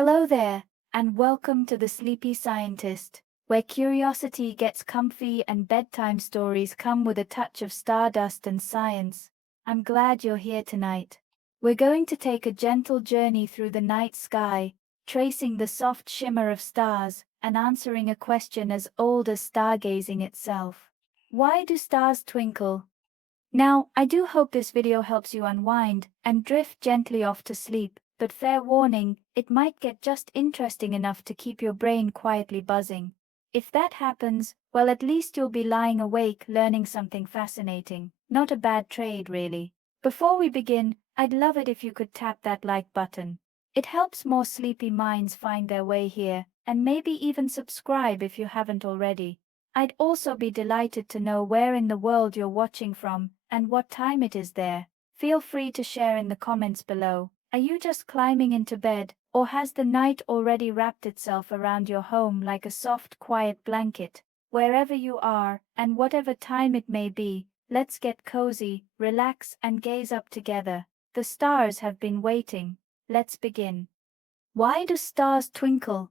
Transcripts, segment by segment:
Hello there, and welcome to the Sleepy Scientist, where curiosity gets comfy and bedtime stories come with a touch of stardust and science. I'm glad you're here tonight. We're going to take a gentle journey through the night sky, tracing the soft shimmer of stars and answering a question as old as stargazing itself. Why do stars twinkle? Now, I do hope this video helps you unwind and drift gently off to sleep, but fair warning, it might get just interesting enough to keep your brain quietly buzzing. If that happens, well, at least you'll be lying awake learning something fascinating. Not a bad trade, really. Before we begin, I'd love it if you could tap that like button. It helps more sleepy minds find their way here, and maybe even subscribe if you haven't already. I'd also be delighted to know where in the world you're watching from and what time it is there. Feel free to share in the comments below. Are you just climbing into bed, or has the night already wrapped itself around your home like a soft, quiet blanket? Wherever you are, and whatever time it may be, let's get cozy, relax, and gaze up together. The stars have been waiting. Let's begin. Why do stars twinkle?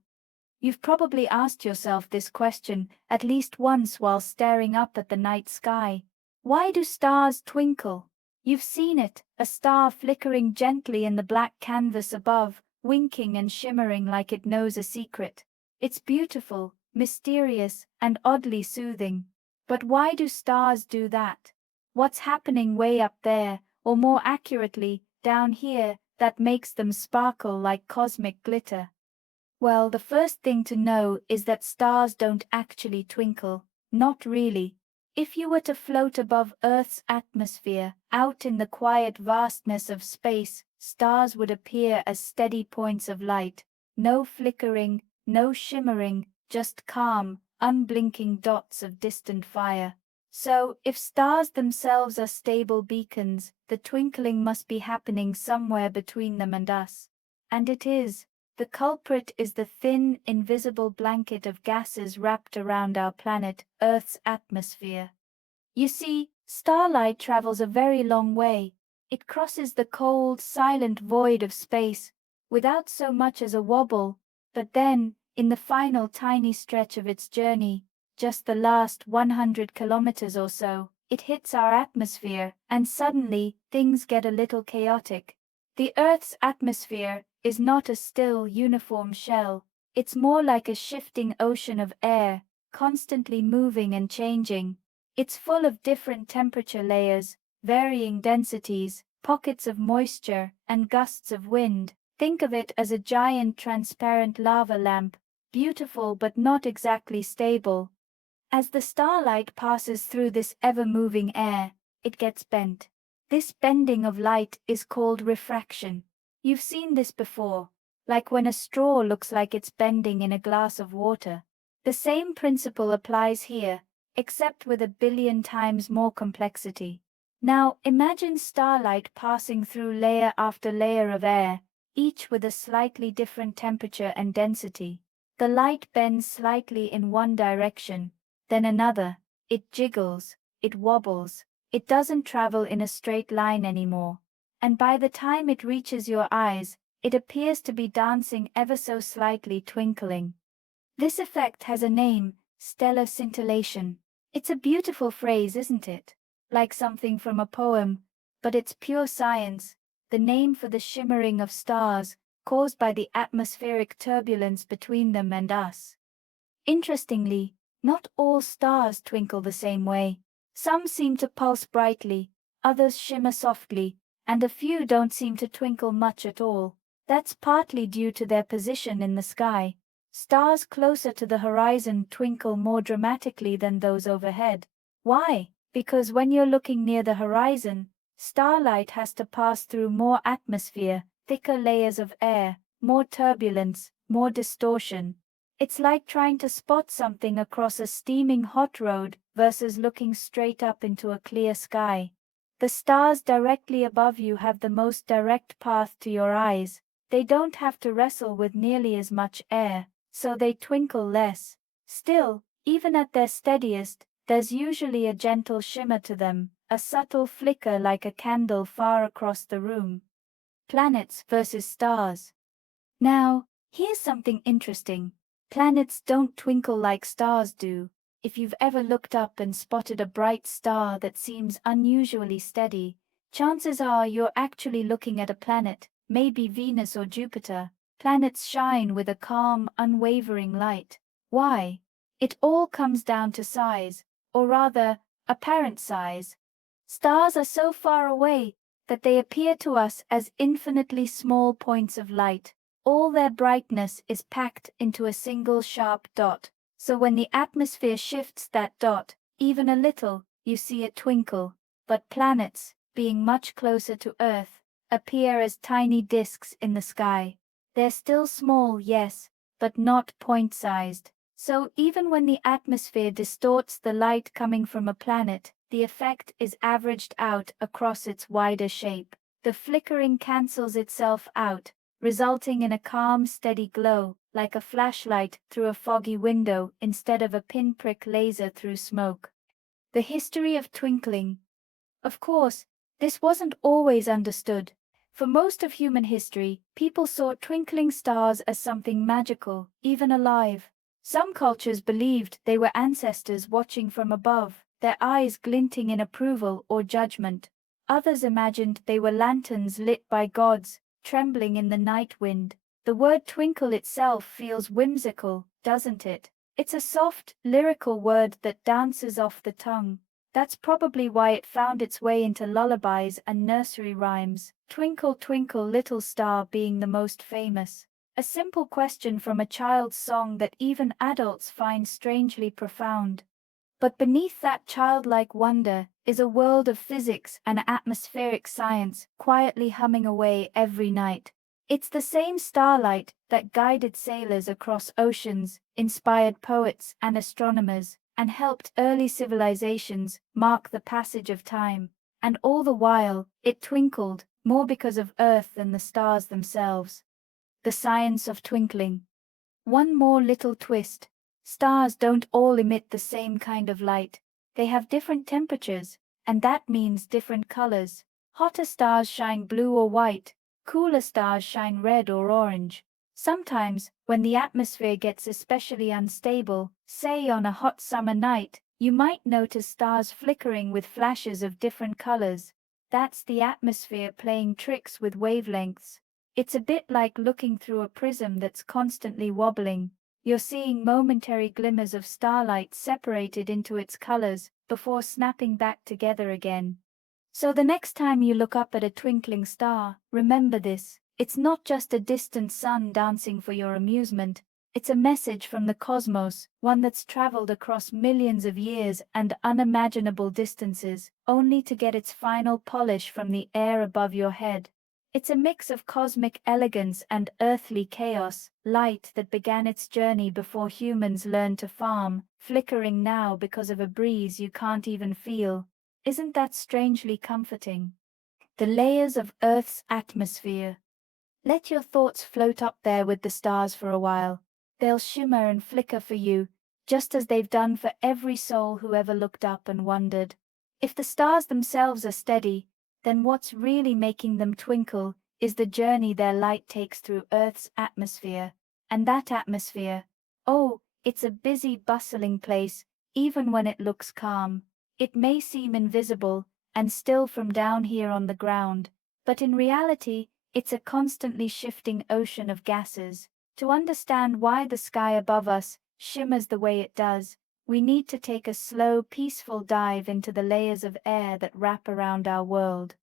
You've probably asked yourself this question at least once while staring up at the night sky. Why do stars twinkle? You've seen it, a star flickering gently in the black canvas above, winking and shimmering like it knows a secret. It's beautiful, mysterious, and oddly soothing. But why do stars do that? What's happening way up there, or more accurately, down here, that makes them sparkle like cosmic glitter? Well, the first thing to know is that stars don't actually twinkle. Not really. If you were to float above Earth's atmosphere, out in the quiet vastness of space, stars would appear as steady points of light. No flickering, no shimmering, just calm, unblinking dots of distant fire. So, if stars themselves are stable beacons, the twinkling must be happening somewhere between them and us. And it is. The culprit is the thin, invisible blanket of gases wrapped around our planet, Earth's atmosphere. You see, starlight travels a very long way. It crosses the cold, silent void of space, without so much as a wobble, but then, in the final tiny stretch of its journey, just the last 100 kilometers or so, it hits our atmosphere, and suddenly, things get a little chaotic. The Earth's atmosphere is not a still, uniform shell. It's more like a shifting ocean of air, constantly moving and changing. It's full of different temperature layers, varying densities, pockets of moisture, and gusts of wind. Think of it as a giant transparent lava lamp, beautiful but not exactly stable. As the starlight passes through this ever-moving air, it gets bent. This bending of light is called refraction. You've seen this before, like when a straw looks like it's bending in a glass of water. The same principle applies here, except with a billion times more complexity. Now, imagine starlight passing through layer after layer of air, each with a slightly different temperature and density. The light bends slightly in one direction, then another. It jiggles, it wobbles. It doesn't travel in a straight line anymore. And by the time it reaches your eyes, it appears to be dancing ever so slightly, twinkling. This effect has a name, stellar scintillation. It's a beautiful phrase, isn't it? Like something from a poem, but it's pure science, the name for the shimmering of stars, caused by the atmospheric turbulence between them and us. Interestingly, not all stars twinkle the same way. Some seem to pulse brightly, others shimmer softly, and a few don't seem to twinkle much at all. That's partly due to their position in the sky. Stars closer to the horizon twinkle more dramatically than those overhead. Why? Because when you're looking near the horizon, starlight has to pass through more atmosphere, thicker layers of air, more turbulence, more distortion. It's like trying to spot something across a steaming hot road versus looking straight up into a clear sky. The stars directly above you have the most direct path to your eyes. They don't have to wrestle with nearly as much air, so they twinkle less. Still, even at their steadiest, there's usually a gentle shimmer to them, a subtle flicker like a candle far across the room. Planets versus stars. Now, Here's something interesting. Planets don't twinkle like stars do. If you've ever looked up and spotted a bright star that seems unusually steady, chances are you're actually looking at a planet, maybe Venus or Jupiter. Planets shine with a calm, unwavering light. Why? It all comes down to size, or rather, apparent size. Stars are so far away that they appear to us as infinitely small points of light. All their brightness is packed into a single sharp dot. So when the atmosphere shifts that dot, even a little, you see it twinkle. But planets, being much closer to Earth, appear as tiny disks in the sky. They're still small, yes, but not point-sized. So even when the atmosphere distorts the light coming from a planet, the effect is averaged out across its wider shape. The flickering cancels itself out, resulting in a calm, steady glow, like a flashlight through a foggy window instead of a pinprick laser through smoke. The history of twinkling. Of course, this wasn't always understood. For most of human history, people saw twinkling stars as something magical, even alive. Some cultures believed they were ancestors watching from above, their eyes glinting in approval or judgment. Others imagined they were lanterns lit by gods, trembling in the night wind. The word twinkle itself feels whimsical, doesn't it? It's a soft, lyrical word that dances off the tongue. That's probably why it found its way into lullabies and nursery rhymes, Twinkle, Twinkle, Little Star being the most famous. A simple question from a child's song that even adults find strangely profound. But beneath that childlike wonder is a world of physics and atmospheric science quietly humming away every night. It's the same starlight that guided sailors across oceans, inspired poets and astronomers, and helped early civilizations mark the passage of time. And all the while, it twinkled, more because of Earth than the stars themselves. The science of twinkling. One more little twist. Stars don't all emit the same kind of light. They have different temperatures, and that means different colors. Hotter stars shine blue or white, cooler stars shine red or orange. Sometimes, when the atmosphere gets especially unstable, say on a hot summer night, you might notice stars flickering with flashes of different colors. That's the atmosphere playing tricks with wavelengths. It's a bit like looking through a prism that's constantly wobbling. You're seeing momentary glimmers of starlight separated into its colors before snapping back together again. So the next time you look up at a twinkling star, remember this. It's not just a distant sun dancing for your amusement. It's a message from the cosmos, one that's traveled across millions of years and unimaginable distances, only to get its final polish from the air above your head. It's a mix of cosmic elegance and earthly chaos, light that began its journey before humans learned to farm, flickering now because of a breeze you can't even feel. Isn't that strangely comforting? The layers of Earth's atmosphere. Let your thoughts float up there with the stars for a while. They'll shimmer and flicker for you, just as they've done for every soul who ever looked up and wondered. If the stars themselves are steady, then what's really making them twinkle is the journey their light takes through Earth's atmosphere. And that atmosphere, oh, it's a busy, bustling place, even when it looks calm. It may seem invisible and still from down here on the ground, but in reality, it's a constantly shifting ocean of gases. To understand why the sky above us shimmers the way it does, we need to take a slow, peaceful dive into the layers of air that wrap around our world.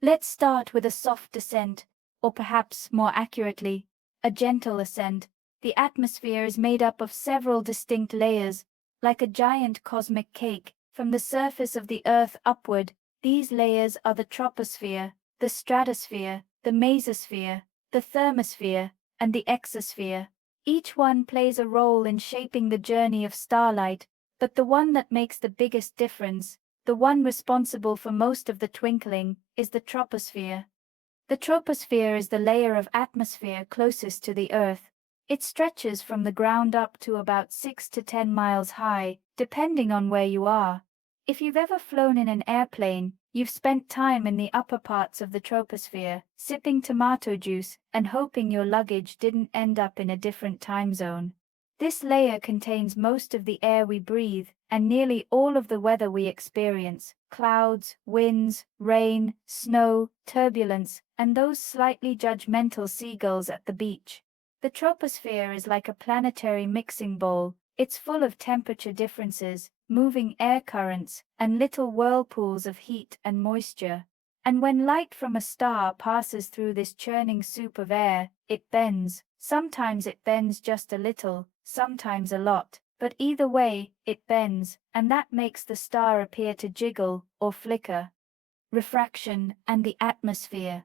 Let's start with a soft descent, or perhaps more accurately, a gentle ascent. The atmosphere is made up of several distinct layers, like a giant cosmic cake. From the surface of the Earth upward, these layers are the troposphere, the stratosphere, the mesosphere, the thermosphere, and the exosphere. Each one plays a role in shaping the journey of starlight, but the one that makes the biggest difference, the one responsible for most of the twinkling, is the troposphere. The troposphere is the layer of atmosphere closest to the Earth. It stretches from the ground up to about 6 to 10 miles high, depending on where you are. If you've ever flown in an airplane, You've spent time in the upper parts of the troposphere, sipping tomato juice and hoping your luggage didn't end up in a different time zone. This layer contains most of the air we breathe and nearly all of the weather we experience: clouds, winds, rain, snow, turbulence, and those slightly judgmental seagulls at the beach. The troposphere is like a planetary mixing bowl. It's full of temperature differences, moving air currents, and little whirlpools of heat and moisture. And when light from a star passes through this churning soup of air, it bends. Sometimes it bends just a little, sometimes a lot, but either way, it bends, and that makes the star appear to jiggle or flicker. Refraction and the atmosphere.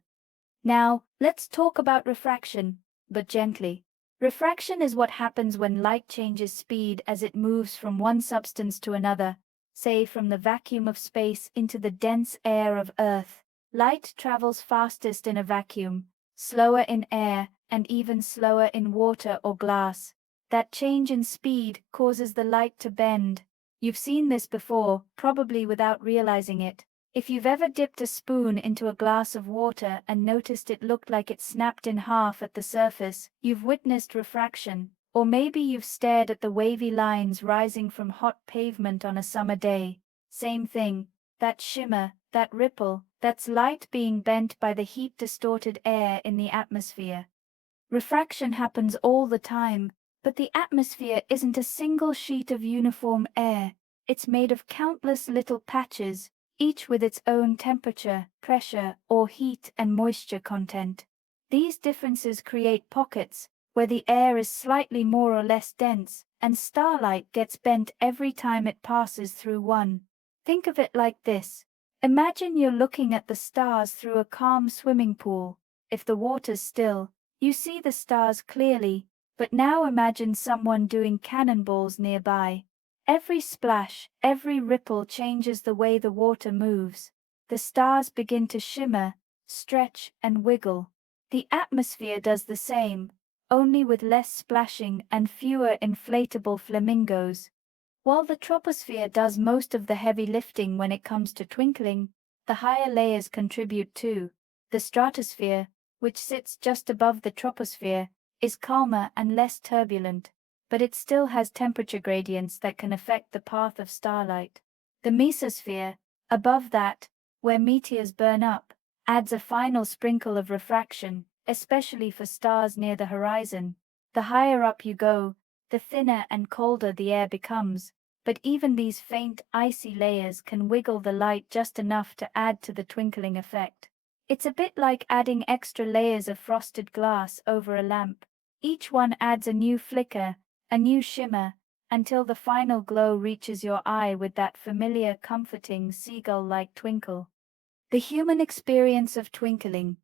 Now, let's talk about refraction, but gently. Refraction is what happens when light changes speed as it moves from one substance to another, say from the vacuum of space into the dense air of Earth. Light travels fastest in a vacuum, slower in air, and even slower in water or glass. That change in speed causes the light to bend. You've seen this before, probably without realizing it. If you've ever dipped a spoon into a glass of water and noticed it looked like it snapped in half at the surface, you've witnessed refraction. Or maybe you've stared at the wavy lines rising from hot pavement on a summer day. Same thing. That shimmer, that ripple, that's light being bent by the heat-distorted air in the atmosphere. Refraction happens all the time, but the atmosphere isn't a single sheet of uniform air. It's made of countless little patches, each with its own temperature, pressure, or heat and moisture content. These differences create pockets, where the air is slightly more or less dense, and starlight gets bent every time it passes through one. Think of it like this. Imagine you're looking at the stars through a calm swimming pool. If the water's still, you see the stars clearly, but now imagine someone doing cannonballs nearby. Every splash, every ripple changes the way the water moves. The stars begin to shimmer, stretch, and wiggle. The atmosphere does the same, only with less splashing and fewer inflatable flamingos. While the troposphere does most of the heavy lifting when it comes to twinkling, the higher layers contribute too. The stratosphere, which sits just above the troposphere, is calmer and less turbulent, but it still has temperature gradients that can affect the path of starlight. The mesosphere, above that, where meteors burn up, adds a final sprinkle of refraction, especially for stars near the horizon. The higher up you go, the thinner and colder the air becomes, but even these faint, icy layers can wiggle the light just enough to add to the twinkling effect. It's a bit like adding extra layers of frosted glass over a lamp. Each one adds a new flicker, a new shimmer, until the final glow reaches your eye with that familiar, comforting, seagull-like twinkle. The human experience of twinkling.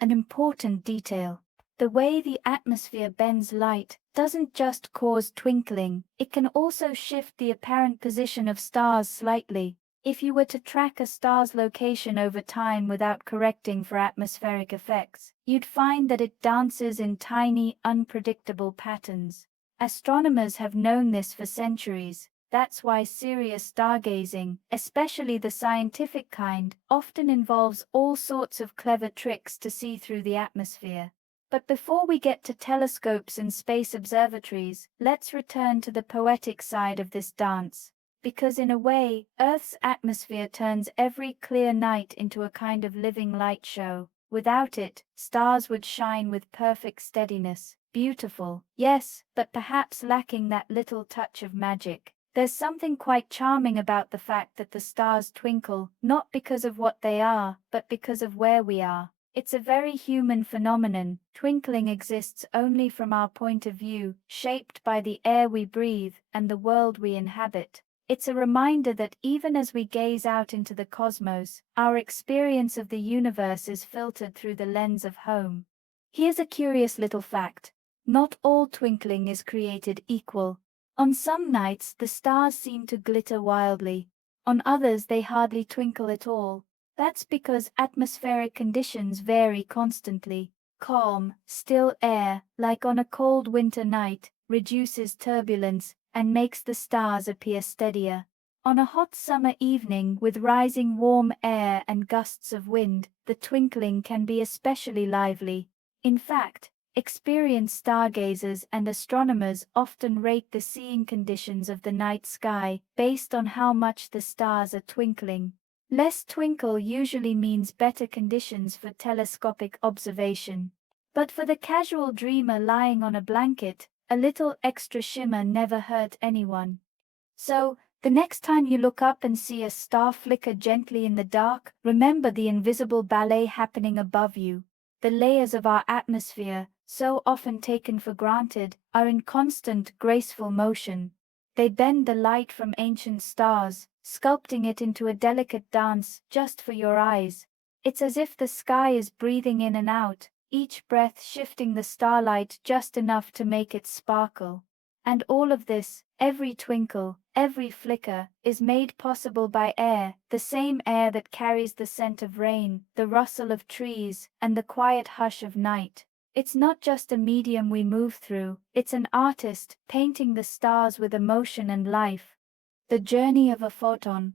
An important detail. The way the atmosphere bends light doesn't just cause twinkling, it can also shift the apparent position of stars slightly. If you were to track a star's location over time without correcting for atmospheric effects, you'd find that it dances in tiny, unpredictable patterns. Astronomers have known this for centuries. That's why serious stargazing, especially the scientific kind, often involves all sorts of clever tricks to see through the atmosphere. But before we get to telescopes and space observatories, let's return to the poetic side of this dance. Because in a way, Earth's atmosphere turns every clear night into a kind of living light show. Without it, stars would shine with perfect steadiness. Beautiful, yes, but perhaps lacking that little touch of magic. There's something quite charming about the fact that the stars twinkle, not because of what they are, but because of where we are. It's a very human phenomenon. Twinkling exists only from our point of view, shaped by the air we breathe and the world we inhabit. It's a reminder that even as we gaze out into the cosmos, our experience of the universe is filtered through the lens of home. Here's a curious little fact. Not all twinkling is created equal. On some nights, the stars seem to glitter wildly. On others, they hardly twinkle at all. That's because atmospheric conditions vary constantly. Calm, still air, like on a cold winter night, reduces turbulence and makes the stars appear steadier. On a hot summer evening with rising warm air and gusts of wind, the twinkling can be especially lively. In fact, experienced stargazers and astronomers often rate the seeing conditions of the night sky based on how much the stars are twinkling. Less twinkle usually means better conditions for telescopic observation. But for the casual dreamer lying on a blanket, a little extra shimmer never hurt anyone. So, the next time you look up and see a star flicker gently in the dark, remember the invisible ballet happening above you. The layers of our atmosphere, so often taken for granted, are in constant, graceful motion. They bend the light from ancient stars, sculpting it into a delicate dance just for your eyes. It's as if the sky is breathing in and out, each breath shifting the starlight just enough to make it sparkle. And all of this, every twinkle, every flicker, is made possible by air, the same air that carries the scent of rain, the rustle of trees, and the quiet hush of night. It's not just a medium we move through, it's an artist painting the stars with emotion and life. The journey of a photon.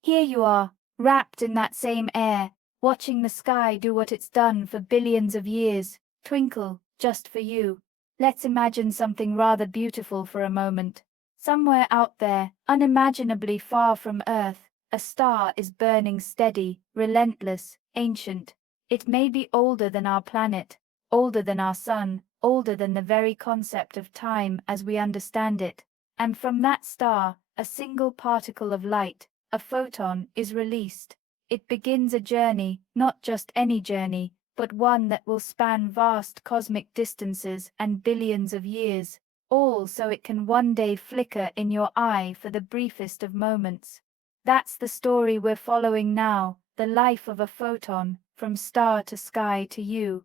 Here you are, wrapped in that same air, watching the sky do what it's done for billions of years, twinkle, just for you. Let's imagine something rather beautiful for a moment. Somewhere out there, unimaginably far from Earth, a star is burning steady, relentless, ancient. It may be older than our planet, older than our sun, older than the very concept of time as we understand it. And from that star, a single particle of light, a photon, is released. It begins a journey, not just any journey, but one that will span vast cosmic distances and billions of years, all so it can one day flicker in your eye for the briefest of moments. That's the story we're following now, the life of a photon, from star to sky to you.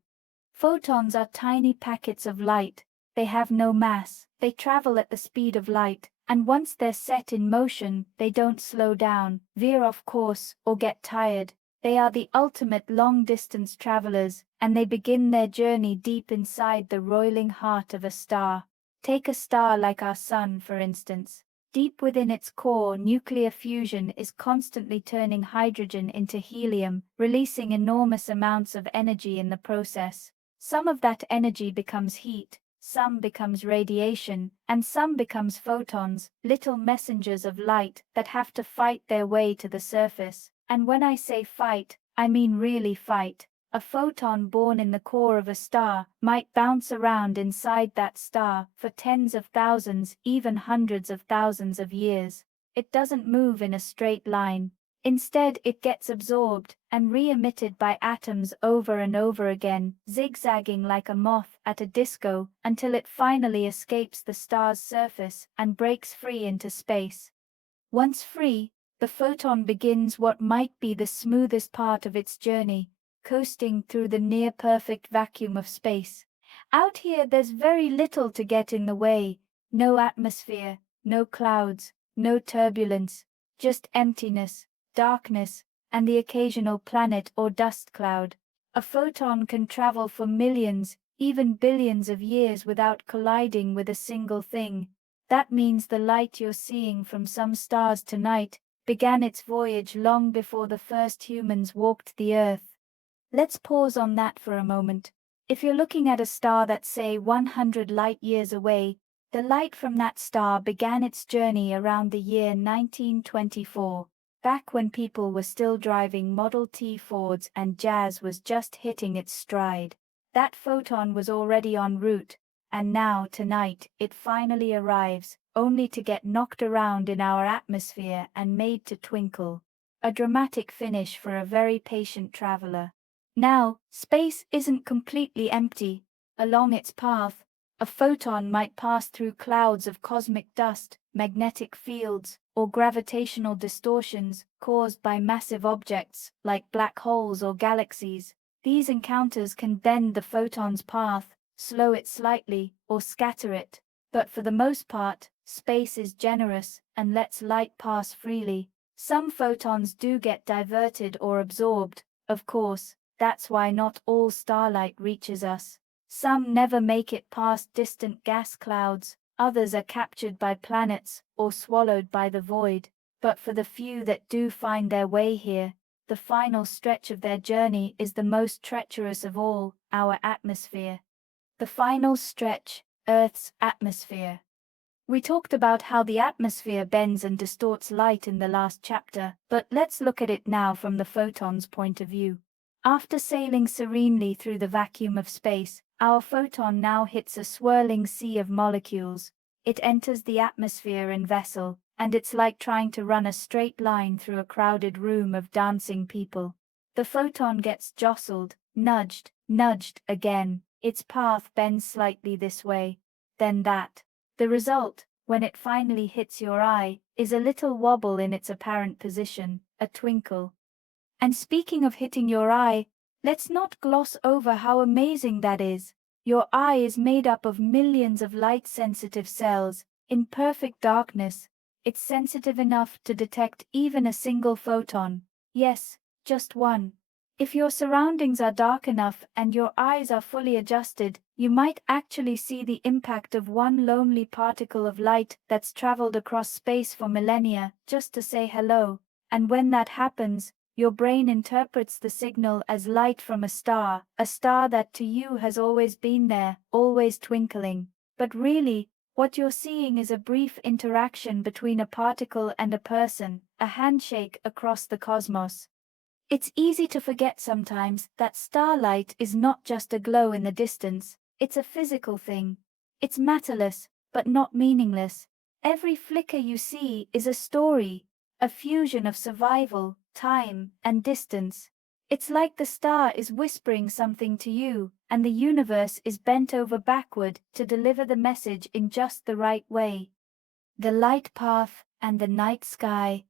Photons are tiny packets of light. They have no mass, they travel at the speed of light, and once they're set in motion, they don't slow down, veer off course, or get tired. They are the ultimate long-distance travelers, and they begin their journey deep inside the roiling heart of a star. Take a star like our sun, for instance. Deep within its core, nuclear fusion is constantly turning hydrogen into helium, releasing enormous amounts of energy in the process. Some of that energy becomes heat, some becomes radiation, and some becomes photons, little messengers of light that have to fight their way to the surface. And when I say fight, I mean really fight. A photon born in the core of a star might bounce around inside that star for tens of thousands, even hundreds of thousands of years. It doesn't move in a straight line. Instead, it gets absorbed and re-emitted by atoms over and over again, zigzagging like a moth at a disco until it finally escapes the star's surface and breaks free into space. Once free, the photon begins what might be the smoothest part of its journey, coasting through the near-perfect vacuum of space. Out here, there's very little to get in the way. No atmosphere, no clouds, no turbulence, just emptiness, darkness, and the occasional planet or dust cloud. A photon can travel for millions, even billions of years without colliding with a single thing. That means the light you're seeing from some stars tonight began its voyage long before the first humans walked the Earth. Let's pause on that for a moment. If you're looking at a star that's, say, 100 light-years away, the light from that star began its journey around the year 1924, back when people were still driving Model T Fords and jazz was just hitting its stride. That photon was already en route, and now, tonight, it finally arrives, only to get knocked around in our atmosphere and made to twinkle. A dramatic finish for a very patient traveler. Now, space isn't completely empty. Along its path, a photon might pass through clouds of cosmic dust, magnetic fields, or gravitational distortions caused by massive objects like black holes or galaxies. These encounters can bend the photon's path, slow it slightly, or scatter it. But for the most part, space is generous and lets light pass freely. Some photons do get diverted or absorbed, of course. That's why not all starlight reaches us. Some never make it past distant gas clouds, others are captured by planets or swallowed by the void. But for the few that do find their way here, the final stretch of their journey is the most treacherous of all, our atmosphere. The final stretch, Earth's atmosphere. We talked about how the atmosphere bends and distorts light in the last chapter, but let's look at it now from the photon's point of view. After sailing serenely through the vacuum of space, our photon now hits a swirling sea of molecules. It enters the atmosphere and vessel, and it's like trying to run a straight line through a crowded room of dancing people. The photon gets jostled, nudged again. Its path bends slightly this way, then that. The result, when it finally hits your eye, is a little wobble in its apparent position, a twinkle. And speaking of hitting your eye, let's not gloss over how amazing that is. Your eye is made up of millions of light-sensitive cells. In perfect darkness, it's sensitive enough to detect even a single photon. Yes, just one. If your surroundings are dark enough and your eyes are fully adjusted, you might actually see the impact of one lonely particle of light that's traveled across space for millennia just to say hello. And when that happens, your brain interprets the signal as light from a star that to you has always been there, always twinkling. But really, what you're seeing is a brief interaction between a particle and a person, a handshake across the cosmos. It's easy to forget sometimes that starlight is not just a glow in the distance, it's a physical thing. It's matterless, but not meaningless. Every flicker you see is a story, a fusion of survival, time, and distance. It's like the star is whispering something to you, and the universe is bent over backward to deliver the message in just the right way. The light path and the night sky.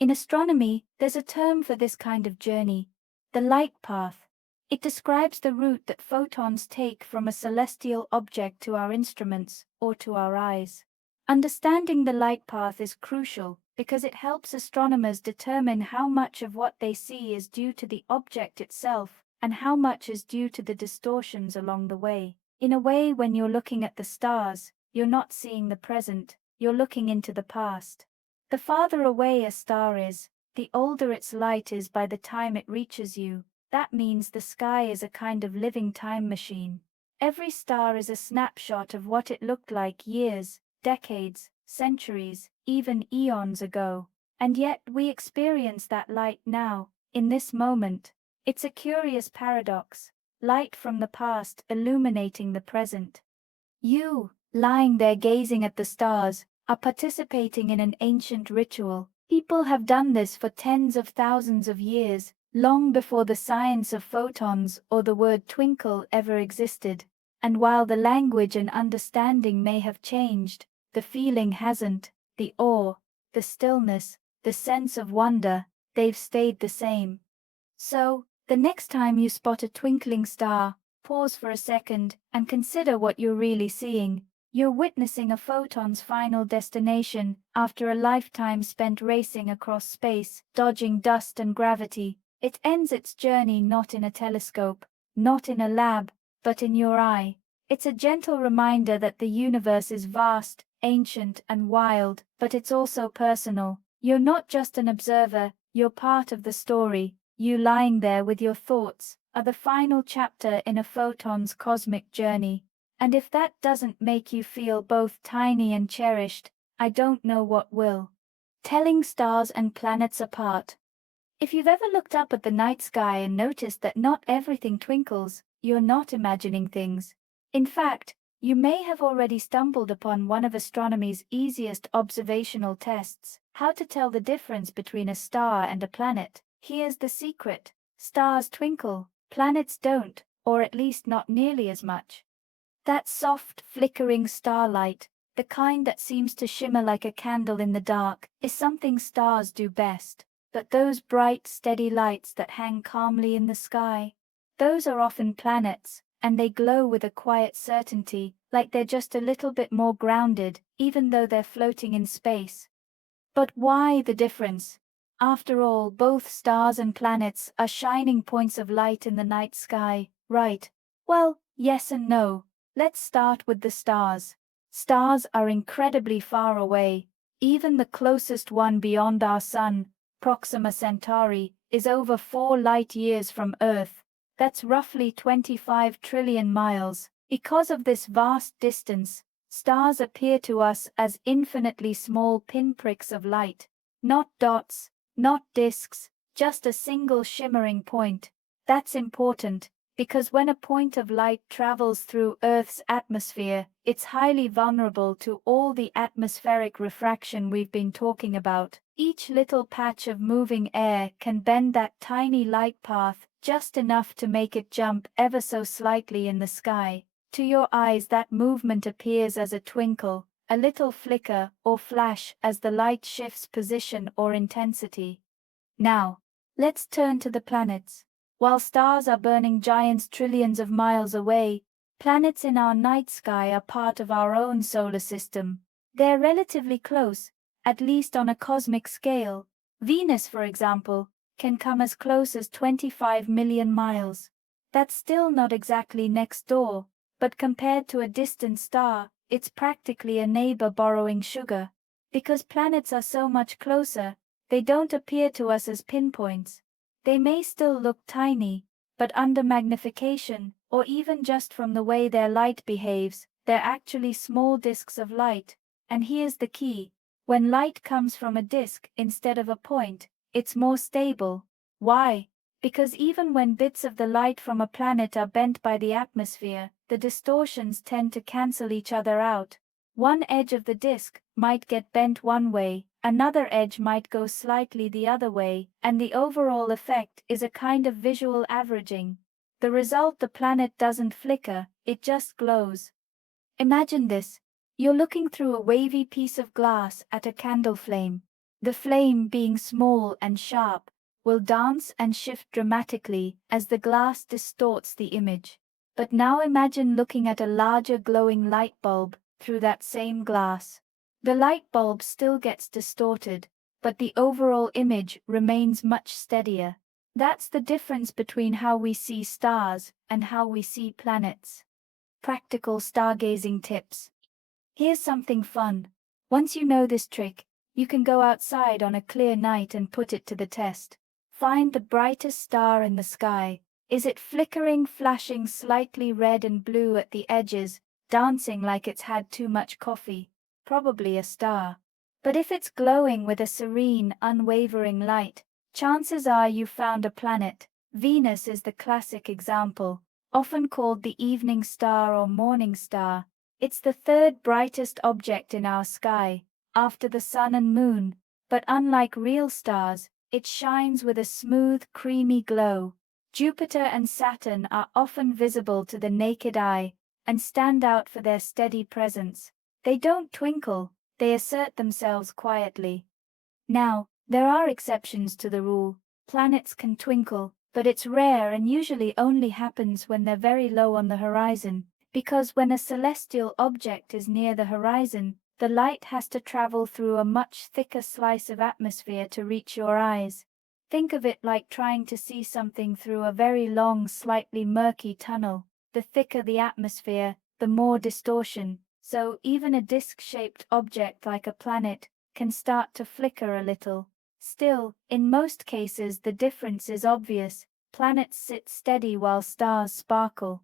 In astronomy, there's a term for this kind of journey, the light path. It describes the route that photons take from a celestial object to our instruments, or to our eyes. Understanding the light path is crucial because it helps astronomers determine how much of what they see is due to the object itself, and how much is due to the distortions along the way. In a way, when you're looking at the stars, you're not seeing the present, you're looking into the past. The farther away a star is, the older its light is by the time it reaches you. That means the sky is a kind of living time machine. Every star is a snapshot of what it looked like years, decades, centuries, even eons ago. And yet we experience that light now, in this moment. It's a curious paradox, light from the past illuminating the present. You, lying there gazing at the stars, are participating in an ancient ritual. People have done this for tens of thousands of years, long before the science of photons or the word twinkle ever existed. And while the language and understanding may have changed, the feeling hasn't. The awe, the stillness, the sense of wonder, they've stayed the same. So, the next time you spot a twinkling star, pause for a second and consider what you're really seeing. You're witnessing a photon's final destination after a lifetime spent racing across space, dodging dust and gravity. It ends its journey not in a telescope, not in a lab, but in your eye. It's a gentle reminder that the universe is vast, ancient, and wild, but it's also personal. You're not just an observer, you're part of the story. You lying there with your thoughts are the final chapter in a photon's cosmic journey. And if that doesn't make you feel both tiny and cherished, I don't know what will. Telling stars and planets apart. If you've ever looked up at the night sky and noticed that not everything twinkles, you're not imagining things. In fact, you may have already stumbled upon one of astronomy's easiest observational tests, how to tell the difference between a star and a planet. Here's the secret. Stars twinkle, planets don't, or at least not nearly as much. That soft, flickering starlight, the kind that seems to shimmer like a candle in the dark, is something stars do best. But those bright, steady lights that hang calmly in the sky, those are often planets, and they glow with a quiet certainty, like they're just a little bit more grounded, even though they're floating in space. But why the difference? After all, both stars and planets are shining points of light in the night sky, right? Well, yes and no. Let's start with the stars. Stars are incredibly far away. Even the closest one beyond our Sun, Proxima Centauri, is over 4 light-years from Earth. That's roughly 25 trillion miles. Because of this vast distance, stars appear to us as infinitely small pinpricks of light. Not dots, not disks, just a single shimmering point. That's important, because when a point of light travels through Earth's atmosphere, it's highly vulnerable to all the atmospheric refraction we've been talking about. Each little patch of moving air can bend that tiny light path just enough to make it jump ever so slightly in the sky. To your eyes, that movement appears as a twinkle, a little flicker or flash as the light shifts position or intensity. Now, let's turn to the planets. While stars are burning giants trillions of miles away, planets in our night sky are part of our own solar system. They're relatively close, at least on a cosmic scale. Venus, for example, can come as close as 25 million miles. That's still not exactly next door, but compared to a distant star, it's practically a neighbor borrowing sugar. Because planets are so much closer, they don't appear to us as pinpoints. They may still look tiny, but under magnification, or even just from the way their light behaves, they're actually small disks of light. And here's the key: when light comes from a disk instead of a point, it's more stable. Why? Because even when bits of the light from a planet are bent by the atmosphere, the distortions tend to cancel each other out. One edge of the disk might get bent one way, another edge might go slightly the other way, and the overall effect is a kind of visual averaging. The result: the planet doesn't flicker, it just glows. Imagine this: you're looking through a wavy piece of glass at a candle flame. The flame, being small and sharp, will dance and shift dramatically as the glass distorts the image. But now imagine looking at a larger glowing light bulb through that same glass. The light bulb still gets distorted, but the overall image remains much steadier. That's the difference between how we see stars and how we see planets. Practical stargazing tips. Here's something fun. Once you know this trick, you can go outside on a clear night and put it to the test. Find the brightest star in the sky. Is it flickering, flashing slightly red and blue at the edges, dancing like it's had too much coffee? Probably a star. But if it's glowing with a serene, unwavering light, chances are you found a planet. Venus is the classic example, often called the evening star or morning star. It's the third brightest object in our sky, after the sun and moon, but unlike real stars, it shines with a smooth, creamy glow. Jupiter and Saturn are often visible to the naked eye and stand out for their steady presence. They don't twinkle, they assert themselves quietly. Now, there are exceptions to the rule. Planets can twinkle, but it's rare and usually only happens when they're very low on the horizon, because when a celestial object is near the horizon, the light has to travel through a much thicker slice of atmosphere to reach your eyes. Think of it like trying to see something through a very long, slightly murky tunnel. The thicker the atmosphere, the more distortion, so even a disc-shaped object like a planet can start to flicker a little. Still, in most cases the difference is obvious. Planets sit steady while stars sparkle.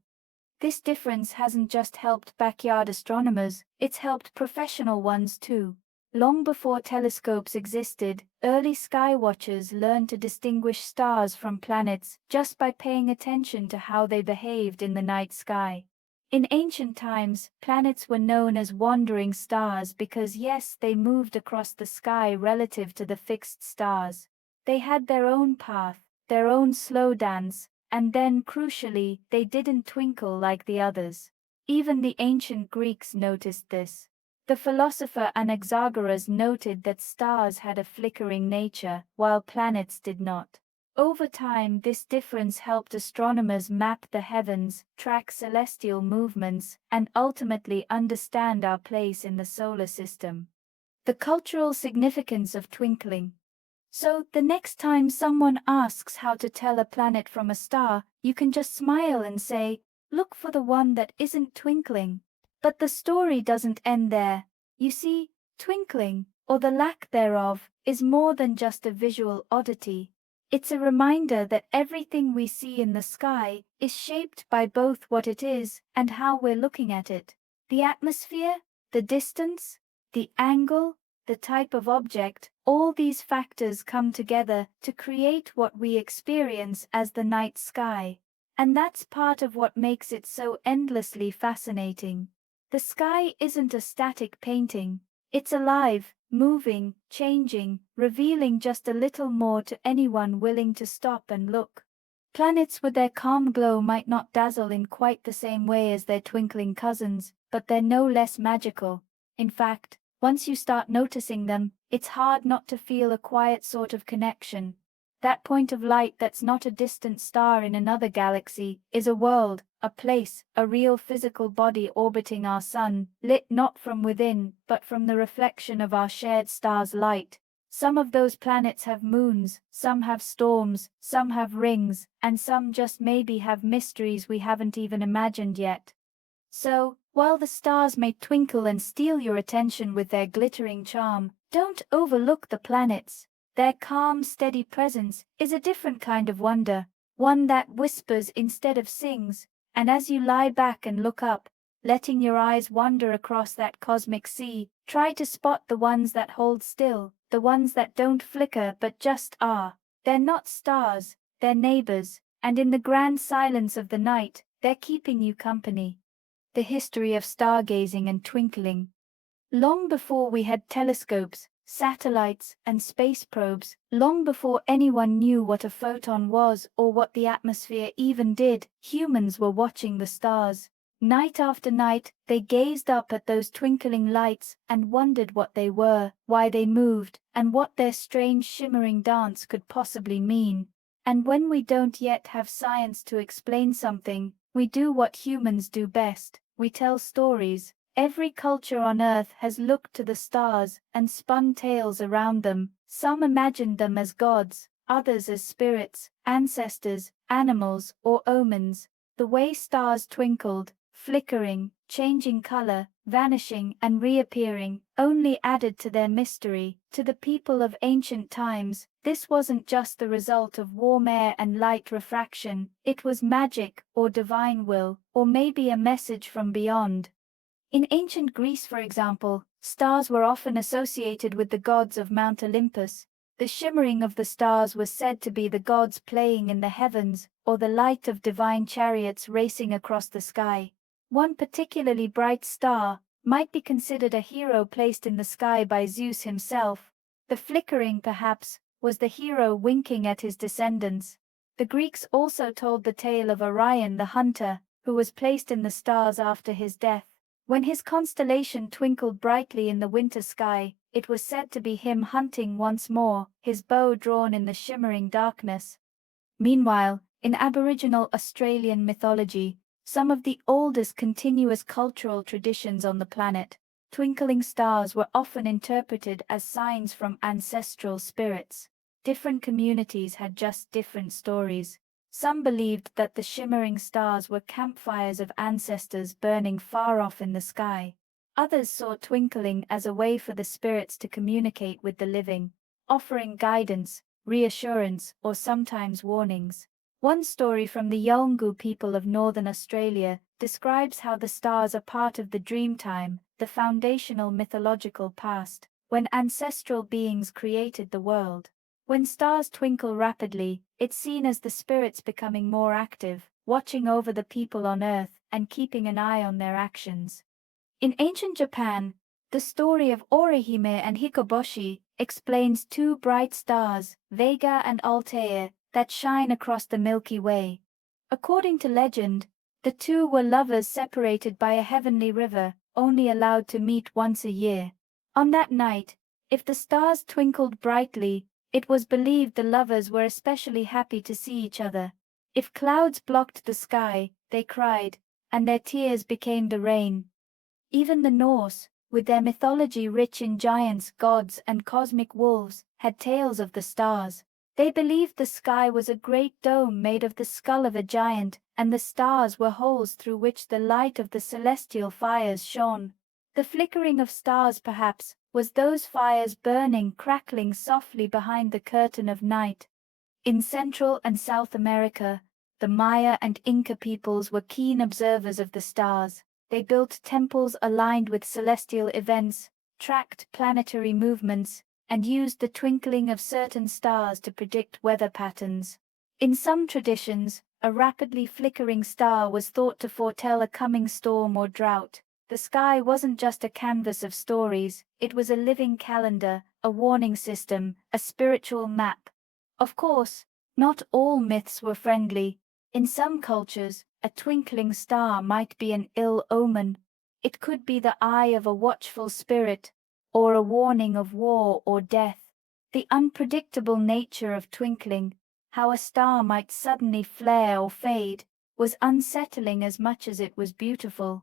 This difference hasn't just helped backyard astronomers, it's helped professional ones too. Long before telescopes existed, early sky watchers learned to distinguish stars from planets just by paying attention to how they behaved in the night sky. In ancient times, planets were known as wandering stars because yes, they moved across the sky relative to the fixed stars. They had their own path, their own slow dance, and then, crucially, they didn't twinkle like the others. Even the ancient Greeks noticed this. The philosopher Anaxagoras noted that stars had a flickering nature, while planets did not. Over time, this difference helped astronomers map the heavens, track celestial movements, and ultimately understand our place in the solar system. The cultural significance of twinkling. So, the next time someone asks how to tell a planet from a star, you can just smile and say, "Look for the one that isn't twinkling." But the story doesn't end there. You see, twinkling, or the lack thereof, is more than just a visual oddity. It's a reminder that everything we see in the sky is shaped by both what it is and how we're looking at it. The atmosphere, the distance, the angle, the type of object, all these factors come together to create what we experience as the night sky. And that's part of what makes it so endlessly fascinating. The sky isn't a static painting. It's alive, moving, changing, revealing just a little more to anyone willing to stop and look. Planets with their calm glow might not dazzle in quite the same way as their twinkling cousins, but they're no less magical. In fact, once you start noticing them, it's hard not to feel a quiet sort of connection. That point of light that's not a distant star in another galaxy is a world, a place, a real physical body orbiting our sun, lit not from within, but from the reflection of our shared star's light. Some of those planets have moons, some have storms, some have rings, and some just maybe have mysteries we haven't even imagined yet. So, while the stars may twinkle and steal your attention with their glittering charm, don't overlook the planets. Their calm, steady presence is a different kind of wonder, one that whispers instead of sings, and as you lie back and look up, letting your eyes wander across that cosmic sea, try to spot the ones that hold still, the ones that don't flicker but just are. They're not stars, they're neighbors, and in the grand silence of the night, they're keeping you company. The history of stargazing and twinkling. Long before we had telescopes, satellites, and space probes, long before anyone knew what a photon was or what the atmosphere even did, humans were watching the stars. Night after night, they gazed up at those twinkling lights and wondered what they were, why they moved, and what their strange shimmering dance could possibly mean. And when we don't yet have science to explain something, we do what humans do best. We tell stories. Every culture on Earth has looked to the stars and spun tales around them. Some imagined them as gods, others as spirits, ancestors, animals, or omens. The way stars twinkled, flickering, changing color, vanishing and reappearing, only added to their mystery. To the people of ancient times, this wasn't just the result of warm air and light refraction, it was magic, or divine will, or maybe a message from beyond. In ancient Greece, for example, stars were often associated with the gods of Mount Olympus. The shimmering of the stars was said to be the gods playing in the heavens, or the light of divine chariots racing across the sky. One particularly bright star might be considered a hero placed in the sky by Zeus himself. The flickering, perhaps, was the hero winking at his descendants. The Greeks also told the tale of Orion the hunter, who was placed in the stars after his death. When his constellation twinkled brightly in the winter sky, it was said to be him hunting once more, his bow drawn in the shimmering darkness. Meanwhile, in Aboriginal Australian mythology, some of the oldest continuous cultural traditions on the planet, twinkling stars were often interpreted as signs from ancestral spirits. Different communities had just different stories. Some believed that the shimmering stars were campfires of ancestors burning far off in the sky. Others saw twinkling as a way for the spirits to communicate with the living, offering guidance, reassurance, or sometimes warnings. One story from the Yolngu people of northern Australia describes how the stars are part of the dreamtime, the foundational mythological past, when ancestral beings created the world. When stars twinkle rapidly, it's seen as the spirits becoming more active, watching over the people on Earth and keeping an eye on their actions. In ancient Japan, the story of Orihime and Hikoboshi explains two bright stars, Vega and Altair, that shine across the Milky Way. According to legend, the two were lovers separated by a heavenly river, only allowed to meet once a year. On that night, if the stars twinkled brightly, it was believed the lovers were especially happy to see each other. If clouds blocked the sky, they cried, and their tears became the rain. Even the Norse, with their mythology rich in giants, gods, and cosmic wolves, had tales of the stars. They believed the sky was a great dome made of the skull of a giant, and the stars were holes through which the light of the celestial fires shone. The flickering of stars, perhaps, was those fires burning, crackling softly behind the curtain of night. In Central and South America, the Maya and Inca peoples were keen observers of the stars. They built temples aligned with celestial events, tracked planetary movements, and used the twinkling of certain stars to predict weather patterns. In some traditions, a rapidly flickering star was thought to foretell a coming storm or drought. The sky wasn't just a canvas of stories, it was a living calendar, a warning system, a spiritual map. Of course, not all myths were friendly. In some cultures, a twinkling star might be an ill omen. It could be the eye of a watchful spirit, or a warning of war or death. The unpredictable nature of twinkling, how a star might suddenly flare or fade, was unsettling as much as it was beautiful.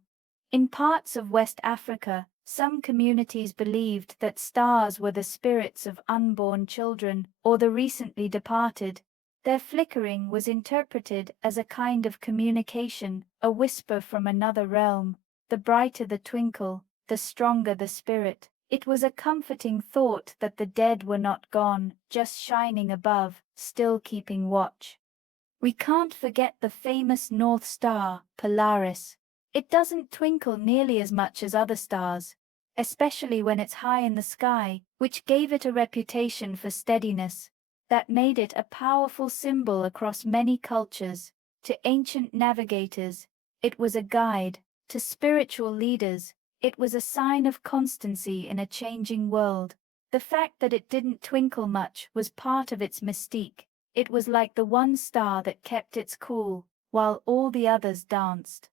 In parts of West Africa, some communities believed that stars were the spirits of unborn children or the recently departed. Their flickering was interpreted as a kind of communication, a whisper from another realm. The brighter the twinkle, the stronger the spirit. It was a comforting thought that the dead were not gone, just shining above, still keeping watch. We can't forget the famous North Star, Polaris. It doesn't twinkle nearly as much as other stars, especially when it's high in the sky, which gave it a reputation for steadiness. That made it a powerful symbol across many cultures. To ancient navigators, it was a guide. To spiritual leaders, it was a sign of constancy in a changing world. The fact that it didn't twinkle much was part of its mystique. It was like the one star that kept its cool, while all the others danced.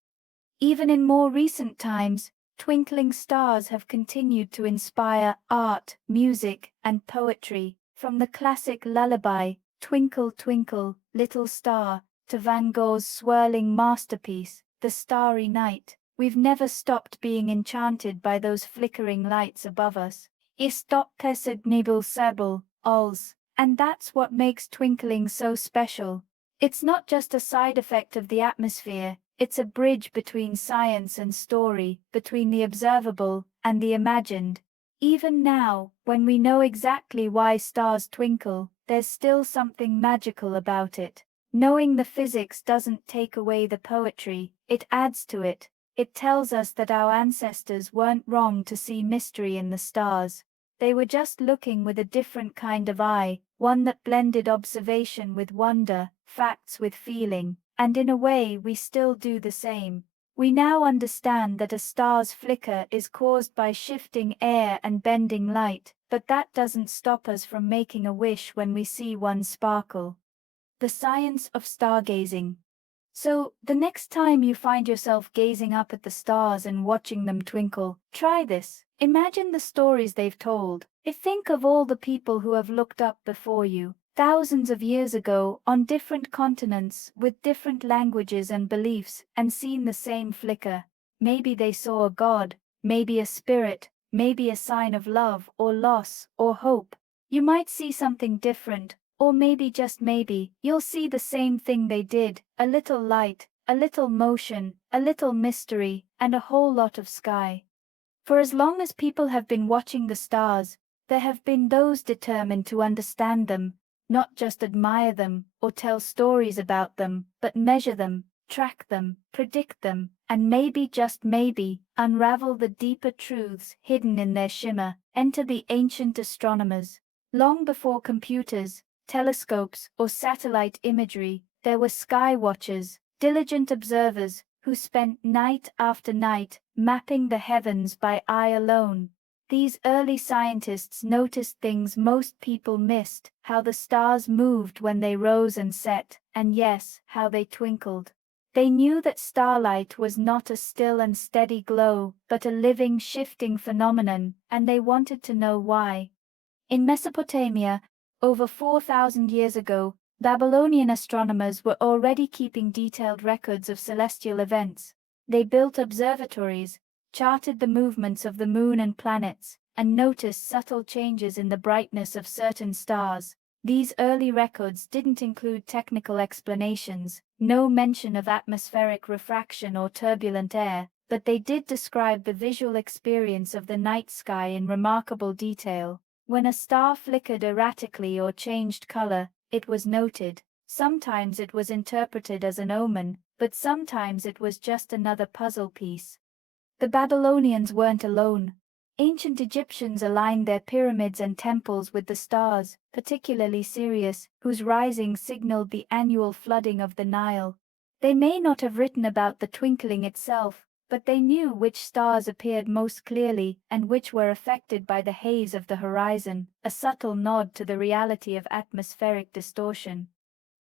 Even in more recent times, twinkling stars have continued to inspire art, music, and poetry. From the classic lullaby, Twinkle, Twinkle, Little Star, to Van Gogh's swirling masterpiece, The Starry Night, we've never stopped being enchanted by those flickering lights above us. Istoppesidnibel sebel, ols. And that's what makes twinkling so special. It's not just a side effect of the atmosphere, it's a bridge between science and story, between the observable and the imagined. Even now, when we know exactly why stars twinkle, there's still something magical about it. Knowing the physics doesn't take away the poetry, it adds to it. It tells us that our ancestors weren't wrong to see mystery in the stars. They were just looking with a different kind of eye, one that blended observation with wonder, facts with feeling, and in a way we still do the same. We now understand that a star's flicker is caused by shifting air and bending light, but that doesn't stop us from making a wish when we see one sparkle. The science of stargazing. So, the next time you find yourself gazing up at the stars and watching them twinkle, try this. Imagine the stories they've told. Think of all the people who have looked up before you, thousands of years ago, on different continents, with different languages and beliefs, and seen the same flicker. Maybe they saw a god, maybe a spirit, maybe a sign of love, or loss, or hope. You might see something different, or maybe just maybe, you'll see the same thing they did, a little light, a little motion, a little mystery, and a whole lot of sky. For as long as people have been watching the stars, there have been those determined to understand them, not just admire them, or tell stories about them, but measure them, track them, predict them, and maybe, just maybe, unravel the deeper truths hidden in their shimmer. Enter the ancient astronomers. Long before computers, telescopes, or satellite imagery, there were sky watchers, diligent observers, who spent night after night mapping the heavens by eye alone. These early scientists noticed things most people missed, how the stars moved when they rose and set, and yes, how they twinkled. They knew that starlight was not a still and steady glow, but a living, shifting phenomenon, and they wanted to know why. In Mesopotamia, over 4,000 years ago, Babylonian astronomers were already keeping detailed records of celestial events. They built observatories, charted the movements of the moon and planets, and noticed subtle changes in the brightness of certain stars. These early records didn't include technical explanations, no mention of atmospheric refraction or turbulent air, but they did describe the visual experience of the night sky in remarkable detail. When a star flickered erratically or changed color, it was noted. Sometimes it was interpreted as an omen, but sometimes it was just another puzzle piece. The Babylonians weren't alone. Ancient Egyptians aligned their pyramids and temples with the stars, particularly Sirius, whose rising signaled the annual flooding of the Nile. They may not have written about the twinkling itself, but they knew which stars appeared most clearly and which were affected by the haze of the horizon, a subtle nod to the reality of atmospheric distortion.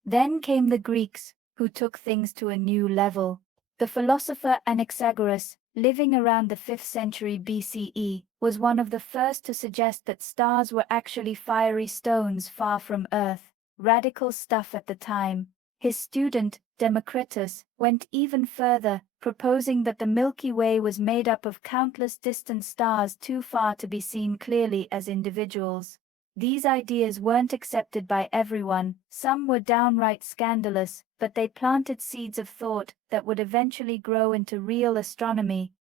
Then came the Greeks, who took things to a new level. The philosopher Anaxagoras, living around the 5th century BCE, was one of the first to suggest that stars were actually fiery stones far from Earth, radical stuff at the time. His student, Democritus, went even further, proposing that the Milky Way was made up of countless distant stars too far to be seen clearly as individuals. These ideas weren't accepted by everyone, some were downright scandalous, but they planted seeds of thought that would eventually grow into real astronomy.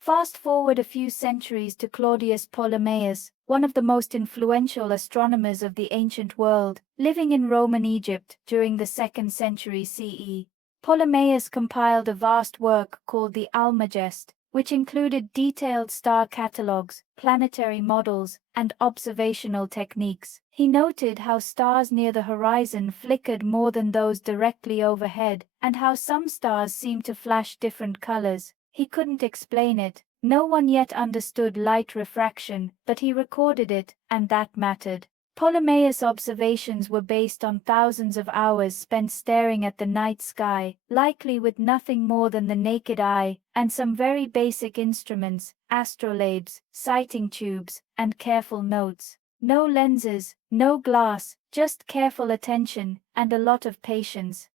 Fast forward a few centuries to Claudius Ptolemaeus, one of the most influential astronomers of the ancient world, living in Roman Egypt during the 2nd century CE. Ptolemaeus compiled a vast work called the Almagest, which included detailed star catalogues, planetary models, and observational techniques. He noted how stars near the horizon flickered more than those directly overhead, and how some stars seemed to flash different colors. He couldn't explain it. No one yet understood light refraction, but he recorded it, and that mattered. Ptolemaeus' observations were based on thousands of hours spent staring at the night sky, likely with nothing more than the naked eye, and some very basic instruments, astrolabes, sighting tubes, and careful notes. No lenses, no glass, just careful attention, and a lot of patience.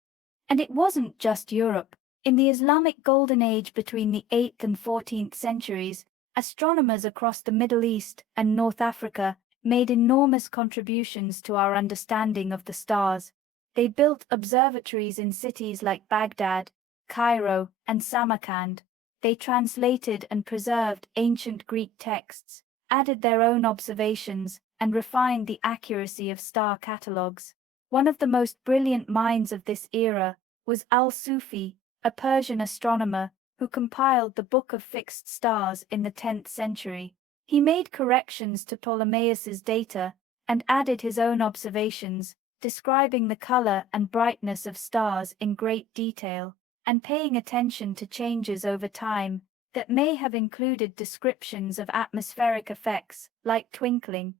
And it wasn't just Europe. In the Islamic Golden Age between the 8th and 14th centuries, astronomers across the Middle East and North Africa made enormous contributions to our understanding of the stars. They built observatories in cities like Baghdad, Cairo, and Samarkand. They translated and preserved ancient Greek texts, added their own observations, and refined the accuracy of star catalogues. One of the most brilliant minds of this era was al-Sufi, a Persian astronomer who compiled the Book of Fixed Stars in the 10th century. He made corrections to Ptolemaeus's data and added his own observations, describing the color and brightness of stars in great detail, and paying attention to changes over time that may have included descriptions of atmospheric effects, like twinkling.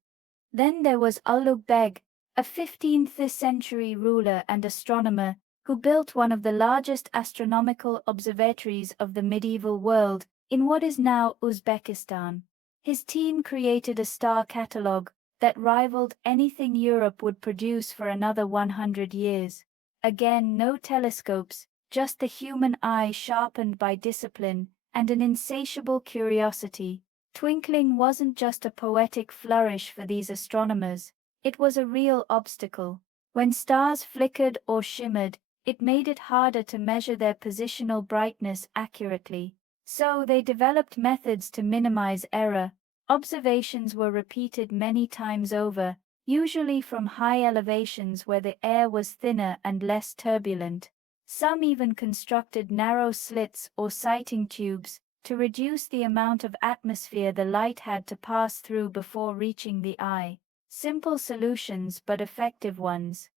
Then there was Ulugh Beg, a 15th century ruler and astronomer who built one of the largest astronomical observatories of the medieval world in what is now Uzbekistan. His team created a star catalogue that rivaled anything Europe would produce for another 100 years. Again, no telescopes, just the human eye sharpened by discipline and an insatiable curiosity. Twinkling wasn't just a poetic flourish for these astronomers, it was a real obstacle. When stars flickered or shimmered, it made it harder to measure their positional brightness accurately. So they developed methods to minimize error. Observations were repeated many times over, usually from high elevations where the air was thinner and less turbulent. Some even constructed narrow slits or sighting tubes to reduce the amount of atmosphere the light had to pass through before reaching the eye. Simple solutions but effective ones.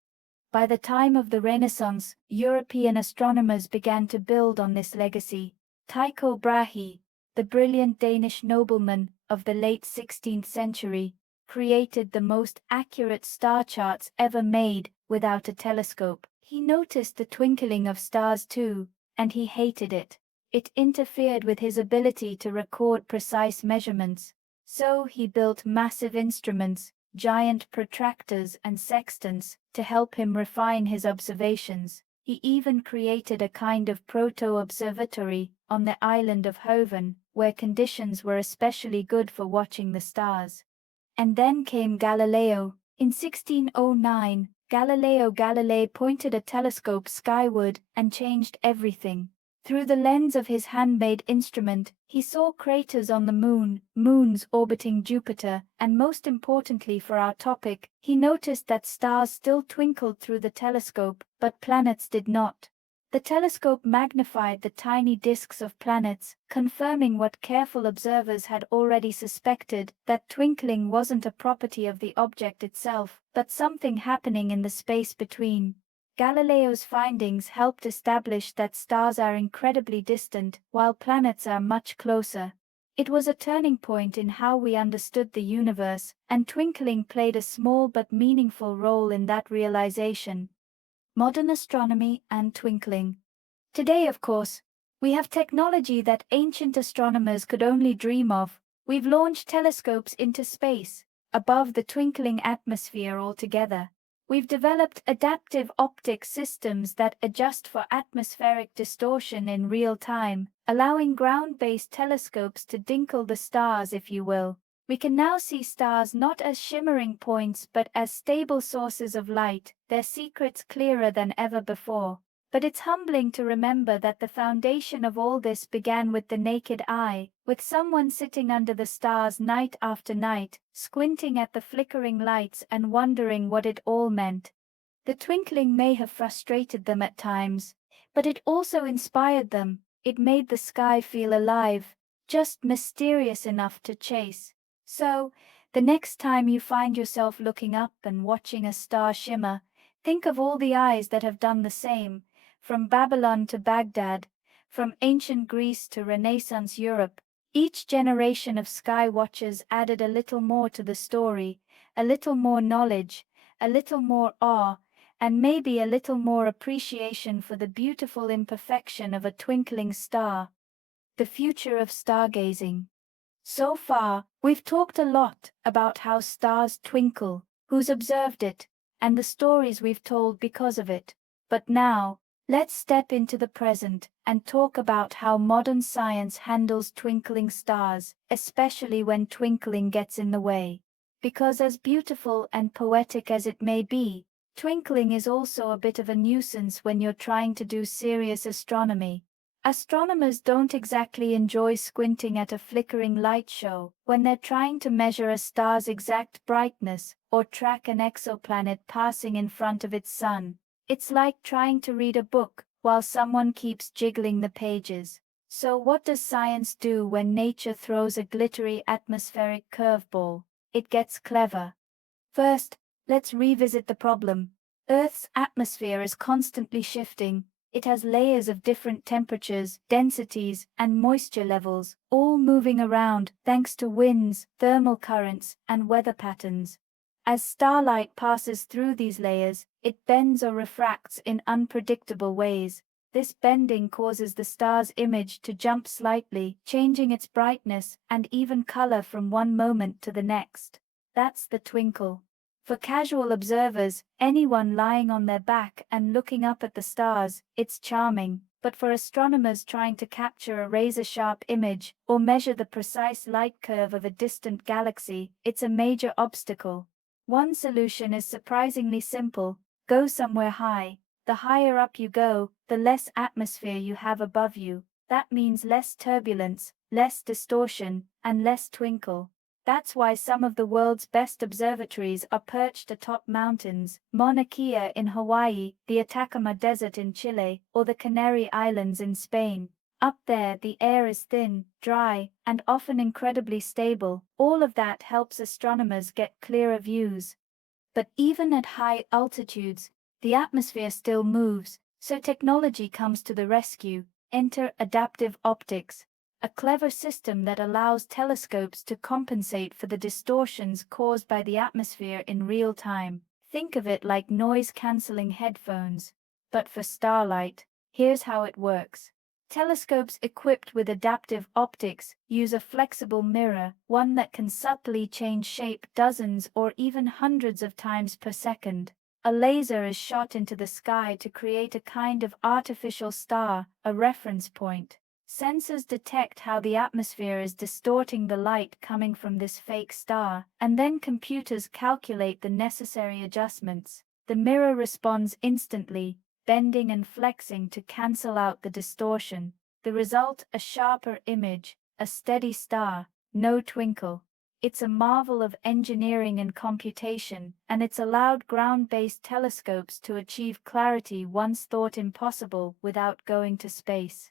By the time of the Renaissance, European astronomers began to build on this legacy. Tycho Brahe, the brilliant Danish nobleman of the late 16th century, created the most accurate star charts ever made without a telescope. He noticed the twinkling of stars too, and he hated it. It interfered with his ability to record precise measurements. So he built massive instruments, giant protractors and sextants, to help him refine his observations. He even created a kind of proto-observatory on the island of Hoven, where conditions were especially good for watching the stars. And then came Galileo. In 1609, Galileo Galilei pointed a telescope skyward and changed everything. Through the lens of his handmade instrument, he saw craters on the moon, moons orbiting Jupiter, and most importantly for our topic, he noticed that stars still twinkled through the telescope, but planets did not. The telescope magnified the tiny disks of planets, confirming what careful observers had already suspected, that twinkling wasn't a property of the object itself, but something happening in the space between. Galileo's findings helped establish that stars are incredibly distant, while planets are much closer. It was a turning point in how we understood the universe, and twinkling played a small but meaningful role in that realization. Modern astronomy and twinkling. Today, of course, we have technology that ancient astronomers could only dream of. We've launched telescopes into space, above the twinkling atmosphere altogether. We've developed adaptive optic systems that adjust for atmospheric distortion in real time, allowing ground-based telescopes to dinkle the stars, if you will. We can now see stars not as shimmering points but as stable sources of light, their secrets clearer than ever before. But it's humbling to remember that the foundation of all this began with the naked eye, with someone sitting under the stars night after night, squinting at the flickering lights and wondering what it all meant. The twinkling may have frustrated them at times, but it also inspired them. It made the sky feel alive, just mysterious enough to chase. So, the next time you find yourself looking up and watching a star shimmer, think of all the eyes that have done the same. From Babylon to Baghdad, from ancient Greece to Renaissance Europe, each generation of sky watchers added a little more to the story, a little more knowledge, a little more awe, and maybe a little more appreciation for the beautiful imperfection of a twinkling star. The future of stargazing. So far, we've talked a lot about how stars twinkle, who's observed it, and the stories we've told because of it. But now, let's step into the present and talk about how modern science handles twinkling stars, especially when twinkling gets in the way. Because as beautiful and poetic as it may be, twinkling is also a bit of a nuisance when you're trying to do serious astronomy. Astronomers don't exactly enjoy squinting at a flickering light show when they're trying to measure a star's exact brightness or track an exoplanet passing in front of its sun. It's like trying to read a book while someone keeps jiggling the pages. So what does science do when nature throws a glittery atmospheric curveball? It gets clever. First, let's revisit the problem. Earth's atmosphere is constantly shifting. It has layers of different temperatures, densities, and moisture levels, all moving around thanks to winds, thermal currents, and weather patterns. As starlight passes through these layers, it bends or refracts in unpredictable ways. This bending causes the star's image to jump slightly, changing its brightness and even color from one moment to the next. That's the twinkle. For casual observers, anyone lying on their back and looking up at the stars, it's charming. But for astronomers trying to capture a razor-sharp image or measure the precise light curve of a distant galaxy, it's a major obstacle. One solution is surprisingly simple: go somewhere high. The higher up you go, the less atmosphere you have above you. That means less turbulence, less distortion, and less twinkle. That's why some of the world's best observatories are perched atop mountains: Mauna Kea in Hawaii, the Atacama Desert in Chile, or the Canary Islands in Spain. Up there, the air is thin, dry, and often incredibly stable. All of that helps astronomers get clearer views. But even at high altitudes, the atmosphere still moves, so technology comes to the rescue. Enter adaptive optics, a clever system that allows telescopes to compensate for the distortions caused by the atmosphere in real time. Think of it like noise-canceling headphones. But for starlight, here's how it works. Telescopes equipped with adaptive optics use a flexible mirror, one that can subtly change shape dozens or even hundreds of times per second. A laser is shot into the sky to create a kind of artificial star, a reference point. Sensors detect how the atmosphere is distorting the light coming from this fake star, and then computers calculate the necessary adjustments. The mirror responds instantly, bending and flexing to cancel out the distortion. The result, a sharper image, a steady star, no twinkle. It's a marvel of engineering and computation, and it's allowed ground-based telescopes to achieve clarity once thought impossible without going to space.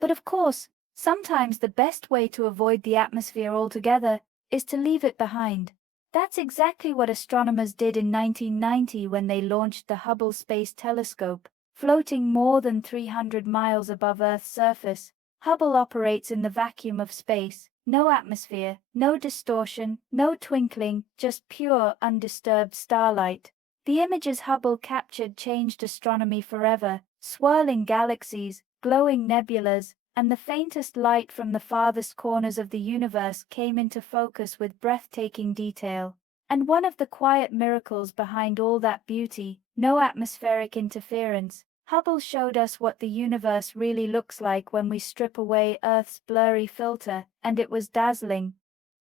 But of course, sometimes the best way to avoid the atmosphere altogether is to leave it behind. That's exactly what astronomers did in 1990 when they launched the Hubble Space Telescope. Floating more than 300 miles above Earth's surface, Hubble operates in the vacuum of space. No atmosphere, no distortion, no twinkling, just pure, undisturbed starlight. The images Hubble captured changed astronomy forever. Swirling galaxies, glowing nebulas, and the faintest light from the farthest corners of the universe came into focus with breathtaking detail. And one of the quiet miracles behind all that beauty, no atmospheric interference. Hubble showed us what the universe really looks like when we strip away Earth's blurry filter, and it was dazzling.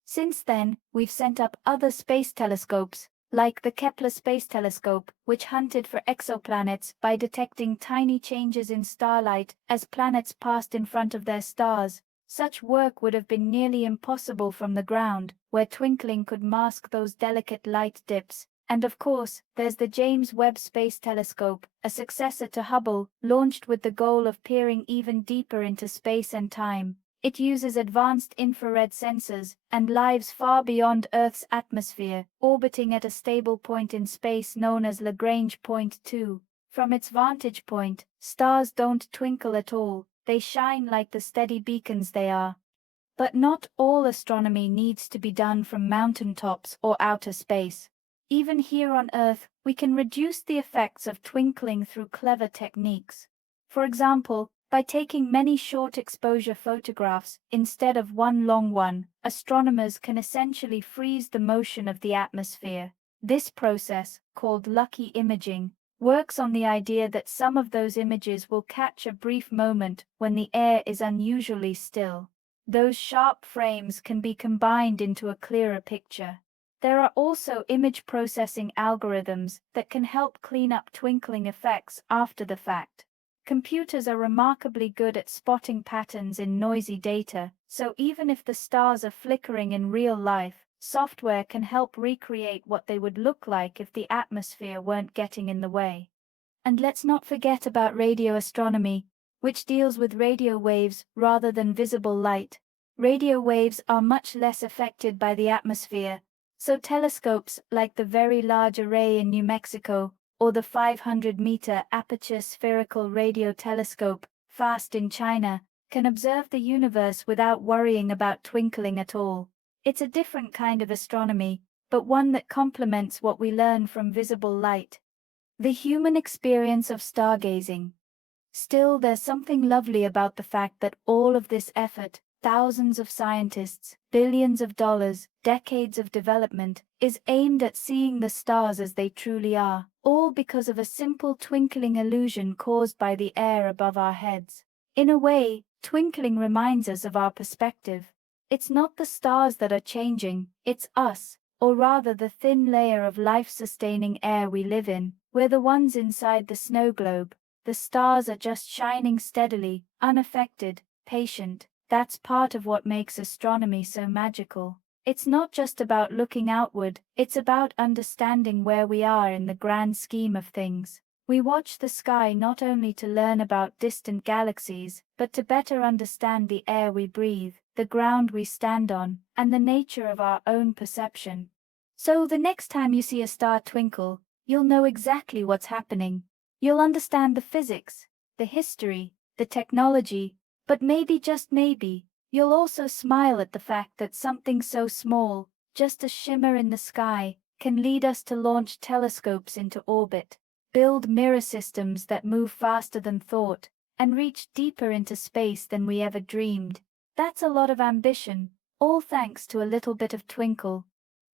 Since then, we've sent up other space telescopes, like the Kepler Space Telescope, which hunted for exoplanets by detecting tiny changes in starlight as planets passed in front of their stars. Such work would have been nearly impossible from the ground, where twinkling could mask those delicate light dips. And of course, there's the James Webb Space Telescope, a successor to Hubble, launched with the goal of peering even deeper into space and time. It uses advanced infrared sensors and lives far beyond Earth's atmosphere, orbiting at a stable point in space known as Lagrange Point 2. From its vantage point, stars don't twinkle at all, they shine like the steady beacons they are. But not all astronomy needs to be done from mountaintops or outer space. Even here on Earth, we can reduce the effects of twinkling through clever techniques. For example, by taking many short exposure photographs instead of one long one, astronomers can essentially freeze the motion of the atmosphere. This process, called lucky imaging, works on the idea that some of those images will catch a brief moment when the air is unusually still. Those sharp frames can be combined into a clearer picture. There are also image processing algorithms that can help clean up twinkling effects after the fact. Computers are remarkably good at spotting patterns in noisy data, so even if the stars are flickering in real life, software can help recreate what they would look like if the atmosphere weren't getting in the way. And let's not forget about radio astronomy, which deals with radio waves rather than visible light. Radio waves are much less affected by the atmosphere, so telescopes like the Very Large Array in New Mexico or the 500-meter aperture spherical radio telescope, FAST in China, can observe the universe without worrying about twinkling at all. It's a different kind of astronomy, but one that complements what we learn from visible light. The human experience of stargazing. Still, there's something lovely about the fact that all of this effort, thousands of scientists, billions of dollars, decades of development, is aimed at seeing the stars as they truly are, all because of a simple twinkling illusion caused by the air above our heads. In a way, twinkling reminds us of our perspective. It's not the stars that are changing, it's us, or rather the thin layer of life-sustaining air we live in. We're the ones inside the snow globe. The stars are just shining steadily, unaffected, patient. That's part of what makes astronomy so magical. It's not just about looking outward, it's about understanding where we are in the grand scheme of things. We watch the sky not only to learn about distant galaxies, but to better understand the air we breathe, the ground we stand on, and the nature of our own perception. So the next time you see a star twinkle, you'll know exactly what's happening. You'll understand the physics, the history, the technology, but maybe, just maybe, you'll also smile at the fact that something so small, just a shimmer in the sky, can lead us to launch telescopes into orbit, build mirror systems that move faster than thought, and reach deeper into space than we ever dreamed. That's a lot of ambition, all thanks to a little bit of twinkle.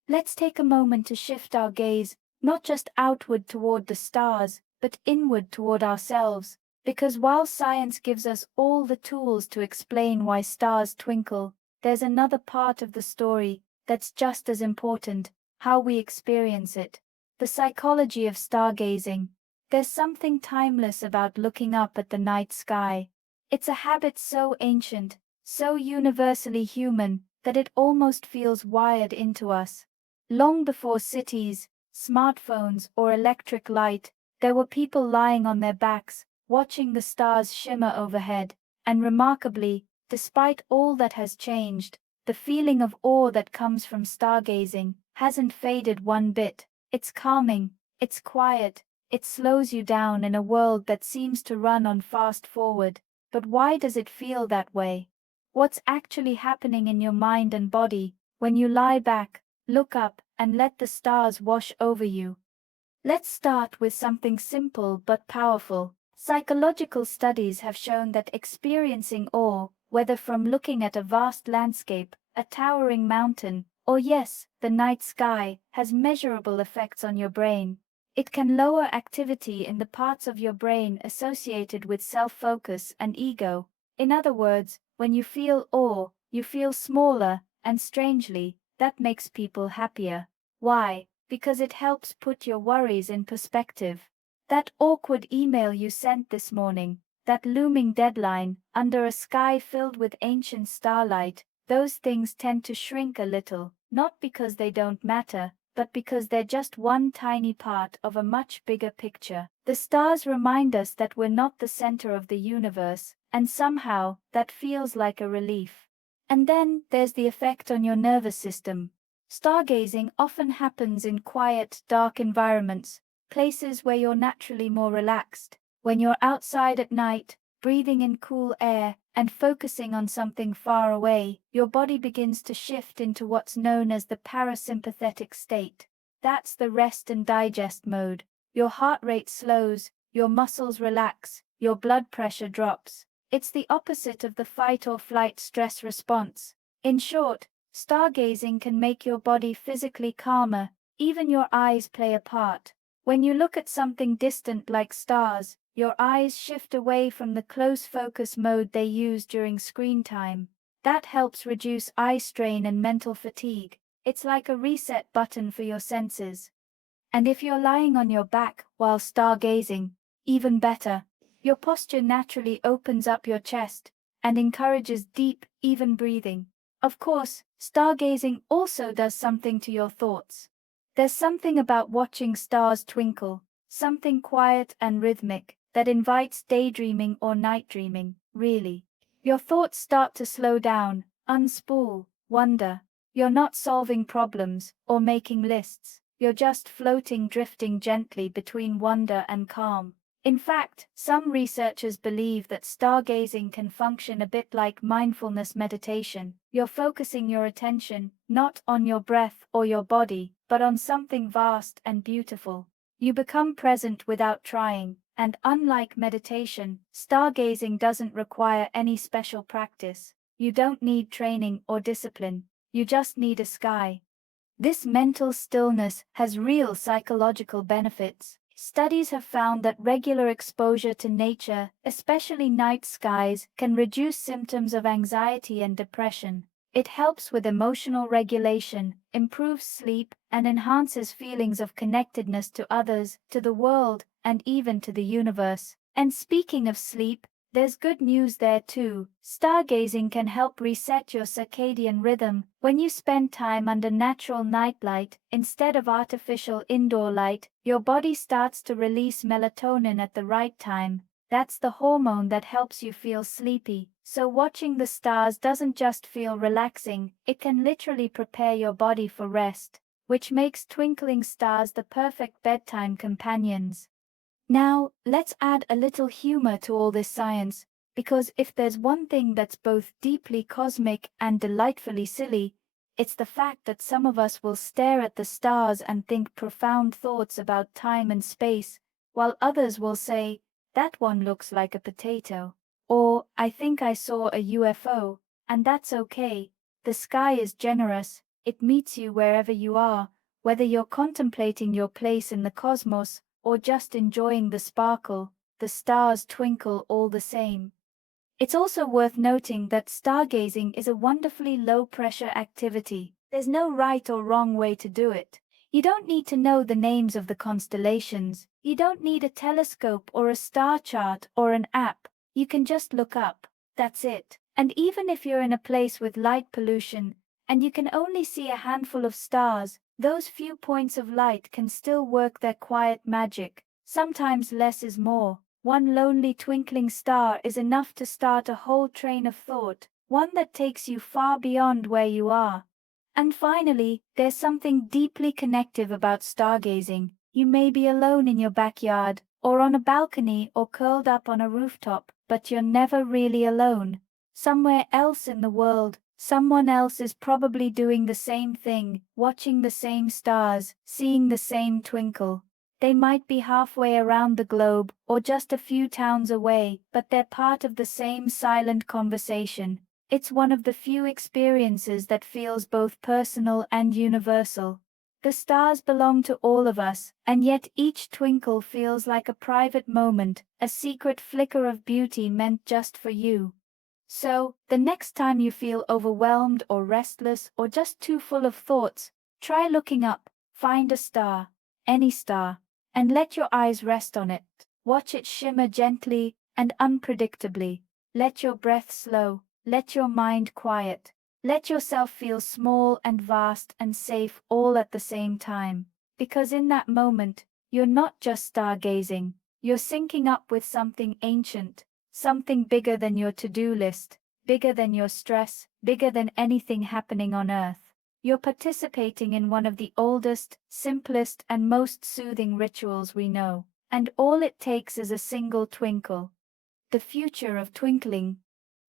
Let's take a moment to shift our gaze, not just outward toward the stars, but inward toward ourselves. Because while science gives us all the tools to explain why stars twinkle, there's another part of the story that's just as important: how we experience it. The psychology of stargazing. There's something timeless about looking up at the night sky. It's a habit so ancient, so universally human, that it almost feels wired into us. Long before cities, smartphones, or electric light, there were people lying on their backs, watching the stars shimmer overhead, and remarkably, despite all that has changed, the feeling of awe that comes from stargazing hasn't faded one bit. It's calming, it's quiet, it slows you down in a world that seems to run on fast forward. But why does it feel that way? What's actually happening in your mind and body when you lie back, look up, and let the stars wash over you? Let's start with something simple but powerful. Psychological studies have shown that experiencing awe, whether from looking at a vast landscape, a towering mountain, or yes, the night sky, has measurable effects on your brain. It can lower activity in the parts of your brain associated with self-focus and ego. In other words, when you feel awe, you feel smaller, and strangely, that makes people happier. Why? Because it helps put your worries in perspective. That awkward email you sent this morning, that looming deadline, under a sky filled with ancient starlight, those things tend to shrink a little, not because they don't matter, but because they're just one tiny part of a much bigger picture. The stars remind us that we're not the center of the universe, and somehow, that feels like a relief. And then, there's the effect on your nervous system. Stargazing often happens in quiet, dark environments, places where you're naturally more relaxed. When you're outside at night, breathing in cool air, and focusing on something far away, your body begins to shift into what's known as the parasympathetic state. That's the rest and digest mode. Your heart rate slows, your muscles relax, your blood pressure drops. It's the opposite of the fight or flight stress response. In short, stargazing can make your body physically calmer, even your eyes play a part. When you look at something distant like stars, your eyes shift away from the close focus mode they use during screen time. That helps reduce eye strain and mental fatigue. It's like a reset button for your senses. And if you're lying on your back while stargazing, even better. Your posture naturally opens up your chest and encourages deep, even breathing. Of course, stargazing also does something to your thoughts. There's something about watching stars twinkle, something quiet and rhythmic, that invites daydreaming or night dreaming, really. Your thoughts start to slow down, unspool, wonder. You're not solving problems or making lists. You're just floating, drifting gently between wonder and calm. In fact, some researchers believe that stargazing can function a bit like mindfulness meditation. You're focusing your attention, not on your breath or your body, but on something vast and beautiful. You become present without trying, and unlike meditation, stargazing doesn't require any special practice. You don't need training or discipline, you just need a sky. This mental stillness has real psychological benefits. Studies have found that regular exposure to nature, especially night skies, can reduce symptoms of anxiety and depression. It helps with emotional regulation, improves sleep, and enhances feelings of connectedness to others, to the world, and even to the universe. And speaking of sleep, there's good news there too. Stargazing can help reset your circadian rhythm. When you spend time under natural nightlight, instead of artificial indoor light, your body starts to release melatonin at the right time. That's the hormone that helps you feel sleepy. So watching the stars doesn't just feel relaxing, it can literally prepare your body for rest, which makes twinkling stars the perfect bedtime companions. Now, let's add a little humor to all this science, because if there's one thing that's both deeply cosmic and delightfully silly, it's the fact that some of us will stare at the stars and think profound thoughts about time and space, while others will say, "That one looks like a potato," or "I think I saw a UFO," and that's okay. The sky is generous, it meets you wherever you are, whether you're contemplating your place in the cosmos, or just enjoying the sparkle, the stars twinkle all the same. It's also worth noting that stargazing is a wonderfully low-pressure activity. There's no right or wrong way to do it. You don't need to know the names of the constellations. You don't need a telescope or a star chart or an app. You can just look up. That's it. And even if you're in a place with light pollution, and you can only see a handful of stars, those few points of light can still work their quiet magic. Sometimes less is more. One lonely twinkling star is enough to start a whole train of thought, one that takes you far beyond where you are. And finally, there's something deeply connective about stargazing. You may be alone in your backyard, or on a balcony, or curled up on a rooftop, but you're never really alone. Somewhere else in the world, someone else is probably doing the same thing, watching the same stars, seeing the same twinkle. They might be halfway around the globe, or just a few towns away, but they're part of the same silent conversation. It's one of the few experiences that feels both personal and universal. The stars belong to all of us, and yet each twinkle feels like a private moment, a secret flicker of beauty meant just for you. So, the next time you feel overwhelmed or restless or just too full of thoughts, try looking up, find a star, any star, and let your eyes rest on it. Watch it shimmer gently and unpredictably. Let your breath slow. Let your mind quiet. Let yourself feel small and vast and safe all at the same time. Because in that moment, you're not just stargazing, you're syncing up with something ancient, something bigger than your to-do list, bigger than your stress, bigger than anything happening on Earth. You're participating in one of the oldest, simplest, and most soothing rituals we know. And all it takes is a single twinkle. The future of twinkling.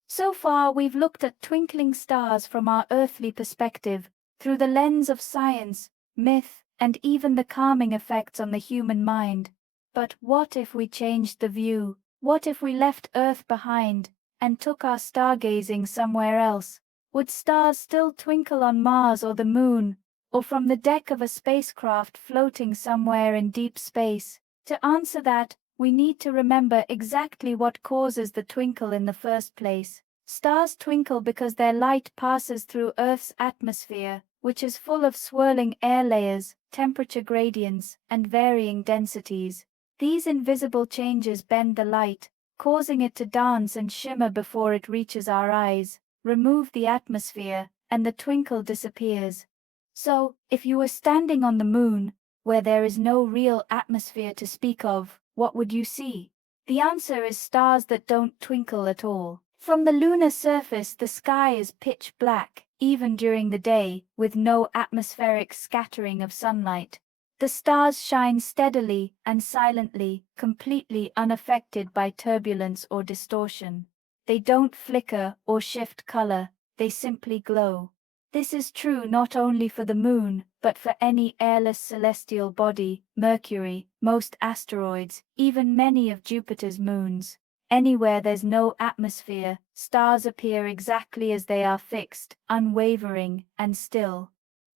So far, we've looked at twinkling stars from our earthly perspective, through the lens of science, myth, and even the calming effects on the human mind. But what if we changed the view? What if we left Earth behind and took our stargazing somewhere else? Would stars still twinkle on Mars or the Moon, or from the deck of a spacecraft floating somewhere in deep space? To answer that, we need to remember exactly what causes the twinkle in the first place. Stars twinkle because their light passes through Earth's atmosphere, which is full of swirling air layers, temperature gradients, and varying densities. These invisible changes bend the light, causing it to dance and shimmer before it reaches our eyes. Remove the atmosphere, and the twinkle disappears. So, if you were standing on the Moon, where there is no real atmosphere to speak of, what would you see? The answer is stars that don't twinkle at all. From the lunar surface, the sky is pitch black, even during the day, with no atmospheric scattering of sunlight. The stars shine steadily and silently, completely unaffected by turbulence or distortion. They don't flicker or shift color, they simply glow. This is true not only for the Moon, but for any airless celestial body, Mercury, most asteroids, even many of Jupiter's moons. Anywhere there's no atmosphere, stars appear exactly as they are, fixed, unwavering, and still.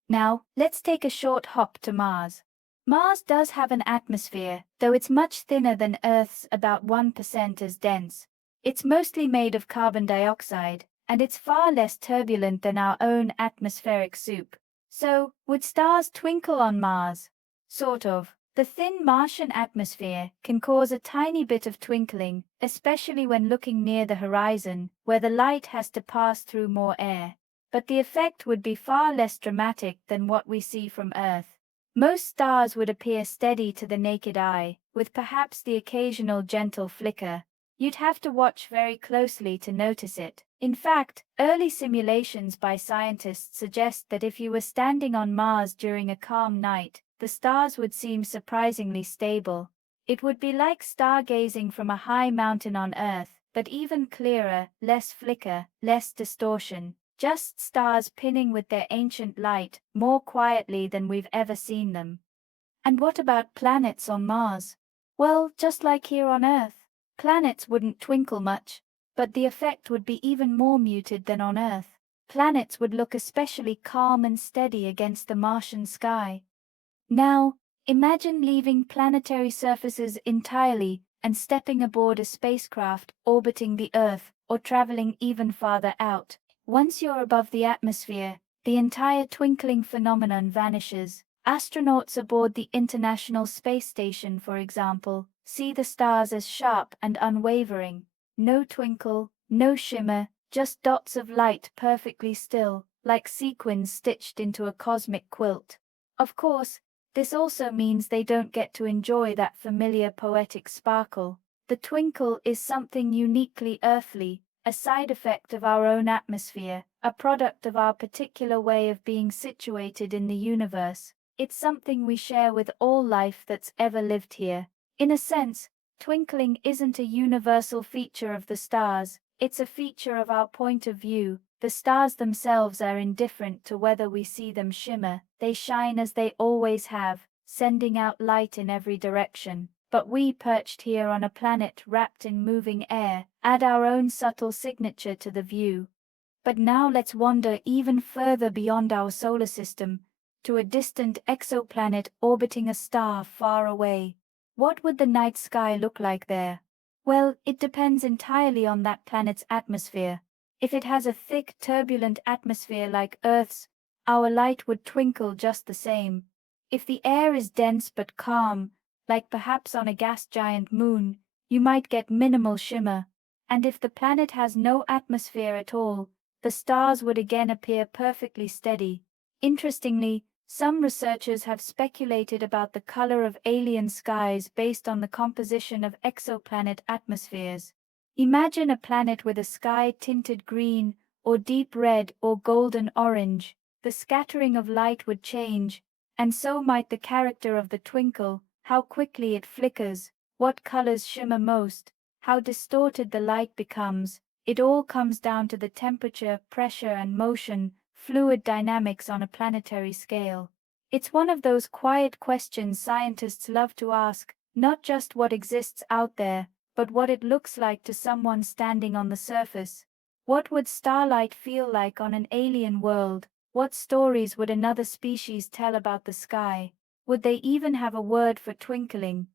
Now, let's take a short hop to Mars. Mars does have an atmosphere, though it's much thinner than Earth's, about 1% as dense. It's mostly made of carbon dioxide, and it's far less turbulent than our own atmospheric soup. So, would stars twinkle on Mars? Sort of. The thin Martian atmosphere can cause a tiny bit of twinkling, especially when looking near the horizon, where the light has to pass through more air. But the effect would be far less dramatic than what we see from Earth. Most stars would appear steady to the naked eye, with perhaps the occasional gentle flicker. You'd have to watch very closely to notice it. In fact, early simulations by scientists suggest that if you were standing on Mars during a calm night, the stars would seem surprisingly stable. It would be like stargazing from a high mountain on Earth, but even clearer, less flicker, less distortion. Just stars pinning with their ancient light, more quietly than we've ever seen them. And what about planets on Mars? Well, just like here on Earth, planets wouldn't twinkle much, but the effect would be even more muted than on Earth. Planets would look especially calm and steady against the Martian sky. Now, imagine leaving planetary surfaces entirely and stepping aboard a spacecraft orbiting the Earth or traveling even farther out. Once you're above the atmosphere, the entire twinkling phenomenon vanishes. Astronauts aboard the International Space Station, for example, see the stars as sharp and unwavering. No twinkle, no shimmer, just dots of light perfectly still, like sequins stitched into a cosmic quilt. Of course, this also means they don't get to enjoy that familiar poetic sparkle. The twinkle is something uniquely earthly, a side effect of our own atmosphere, a product of our particular way of being situated in the universe. It's something we share with all life that's ever lived here. In a sense, twinkling isn't a universal feature of the stars, it's a feature of our point of view. The stars themselves are indifferent to whether we see them shimmer, they shine as they always have, sending out light in every direction. But we, perched here on a planet wrapped in moving air, add our own subtle signature to the view. But now let's wander even further beyond our solar system, to a distant exoplanet orbiting a star far away. What would the night sky look like there? Well, it depends entirely on that planet's atmosphere. If it has a thick, turbulent atmosphere like Earth's, our light would twinkle just the same. If the air is dense but calm, like perhaps on a gas giant moon, you might get minimal shimmer. And if the planet has no atmosphere at all, the stars would again appear perfectly steady. Interestingly, some researchers have speculated about the color of alien skies based on the composition of exoplanet atmospheres. Imagine a planet with a sky tinted green, or deep red, or golden orange. The scattering of light would change, and so might the character of the twinkle, how quickly it flickers, what colors shimmer most, how distorted the light becomes. It all comes down to the temperature, pressure, and motion, fluid dynamics on a planetary scale. It's one of those quiet questions scientists love to ask, not just what exists out there, but what it looks like to someone standing on the surface. What would starlight feel like on an alien world? What stories would another species tell about the sky? Would they even have a word for twinkling?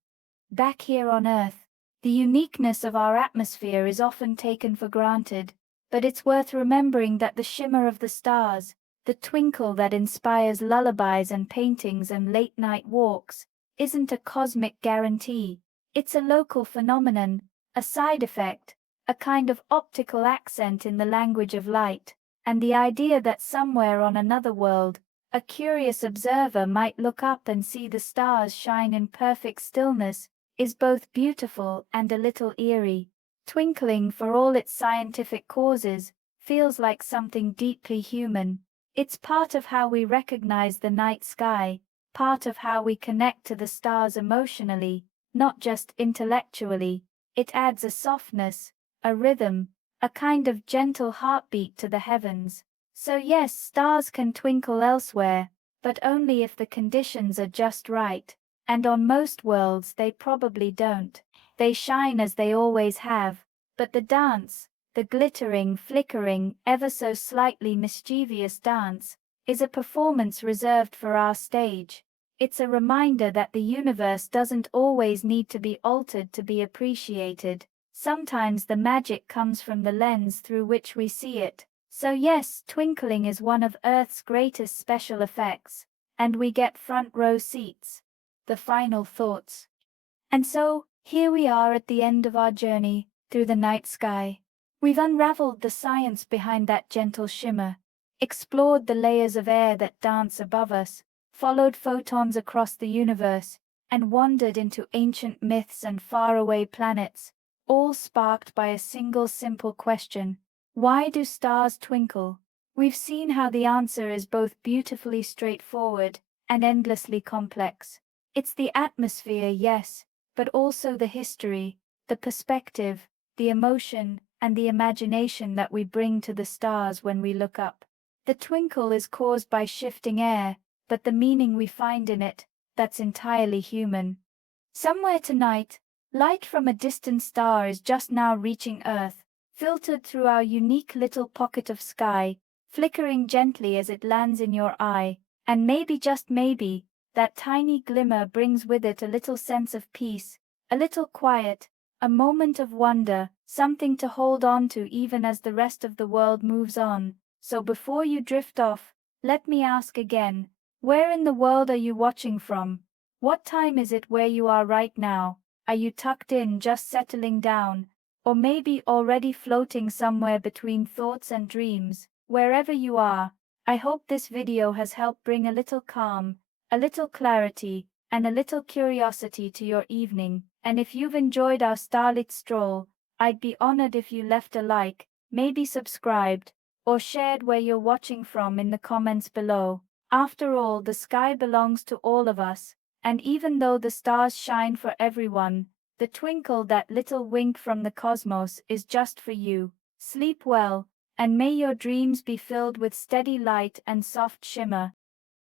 Back here on Earth, the uniqueness of our atmosphere is often taken for granted, but it's worth remembering that the shimmer of the stars, the twinkle that inspires lullabies and paintings and late-night walks, isn't a cosmic guarantee. It's a local phenomenon, a side effect, a kind of optical accent in the language of light, and the idea that somewhere on another world, a curious observer might look up and see the stars shine in perfect stillness is both beautiful and a little eerie. Twinkling, for all its scientific causes, feels like something deeply human. It's part of how we recognize the night sky, part of how we connect to the stars emotionally, not just intellectually. It adds a softness, a rhythm, a kind of gentle heartbeat to the heavens. So yes, stars can twinkle elsewhere, but only if the conditions are just right. And on most worlds they probably don't. They shine as they always have, but the dance, the glittering, flickering, ever so slightly mischievous dance, is a performance reserved for our stage. It's a reminder that the universe doesn't always need to be altered to be appreciated. Sometimes the magic comes from the lens through which we see it. So yes, twinkling is one of Earth's greatest special effects, and we get front row seats. The final thoughts. And so, here we are at the end of our journey through the night sky. We've unraveled the science behind that gentle shimmer, explored the layers of air that dance above us, followed photons across the universe, and wandered into ancient myths and faraway planets, all sparked by a single simple question: why do stars twinkle? We've seen how the answer is both beautifully straightforward and endlessly complex. It's the atmosphere, yes, but also the history, the perspective, the emotion, and the imagination that we bring to the stars when we look up. The twinkle is caused by shifting air, but the meaning we find in it, that's entirely human. Somewhere tonight, light from a distant star is just now reaching Earth, filtered through our unique little pocket of sky, flickering gently as it lands in your eye, and maybe, just maybe, that tiny glimmer brings with it a little sense of peace, a little quiet, a moment of wonder, something to hold on to even as the rest of the world moves on. So before you drift off, let me ask again, Where in the world are you watching from? What time is it where you are right now? Are you tucked in, just settling down? Or maybe already floating somewhere between thoughts and dreams? Wherever you are, I hope this video has helped bring a little calm, a little clarity, and a little curiosity to your evening. And if you've enjoyed our starlit stroll, I'd be honored if you left a like, maybe subscribed, or shared where you're watching from in the comments below. After all, the sky belongs to all of us, and even though the stars shine for everyone, the twinkle, that little wink from the cosmos, is just for you. Sleep well, and may your dreams be filled with steady light and soft shimmer.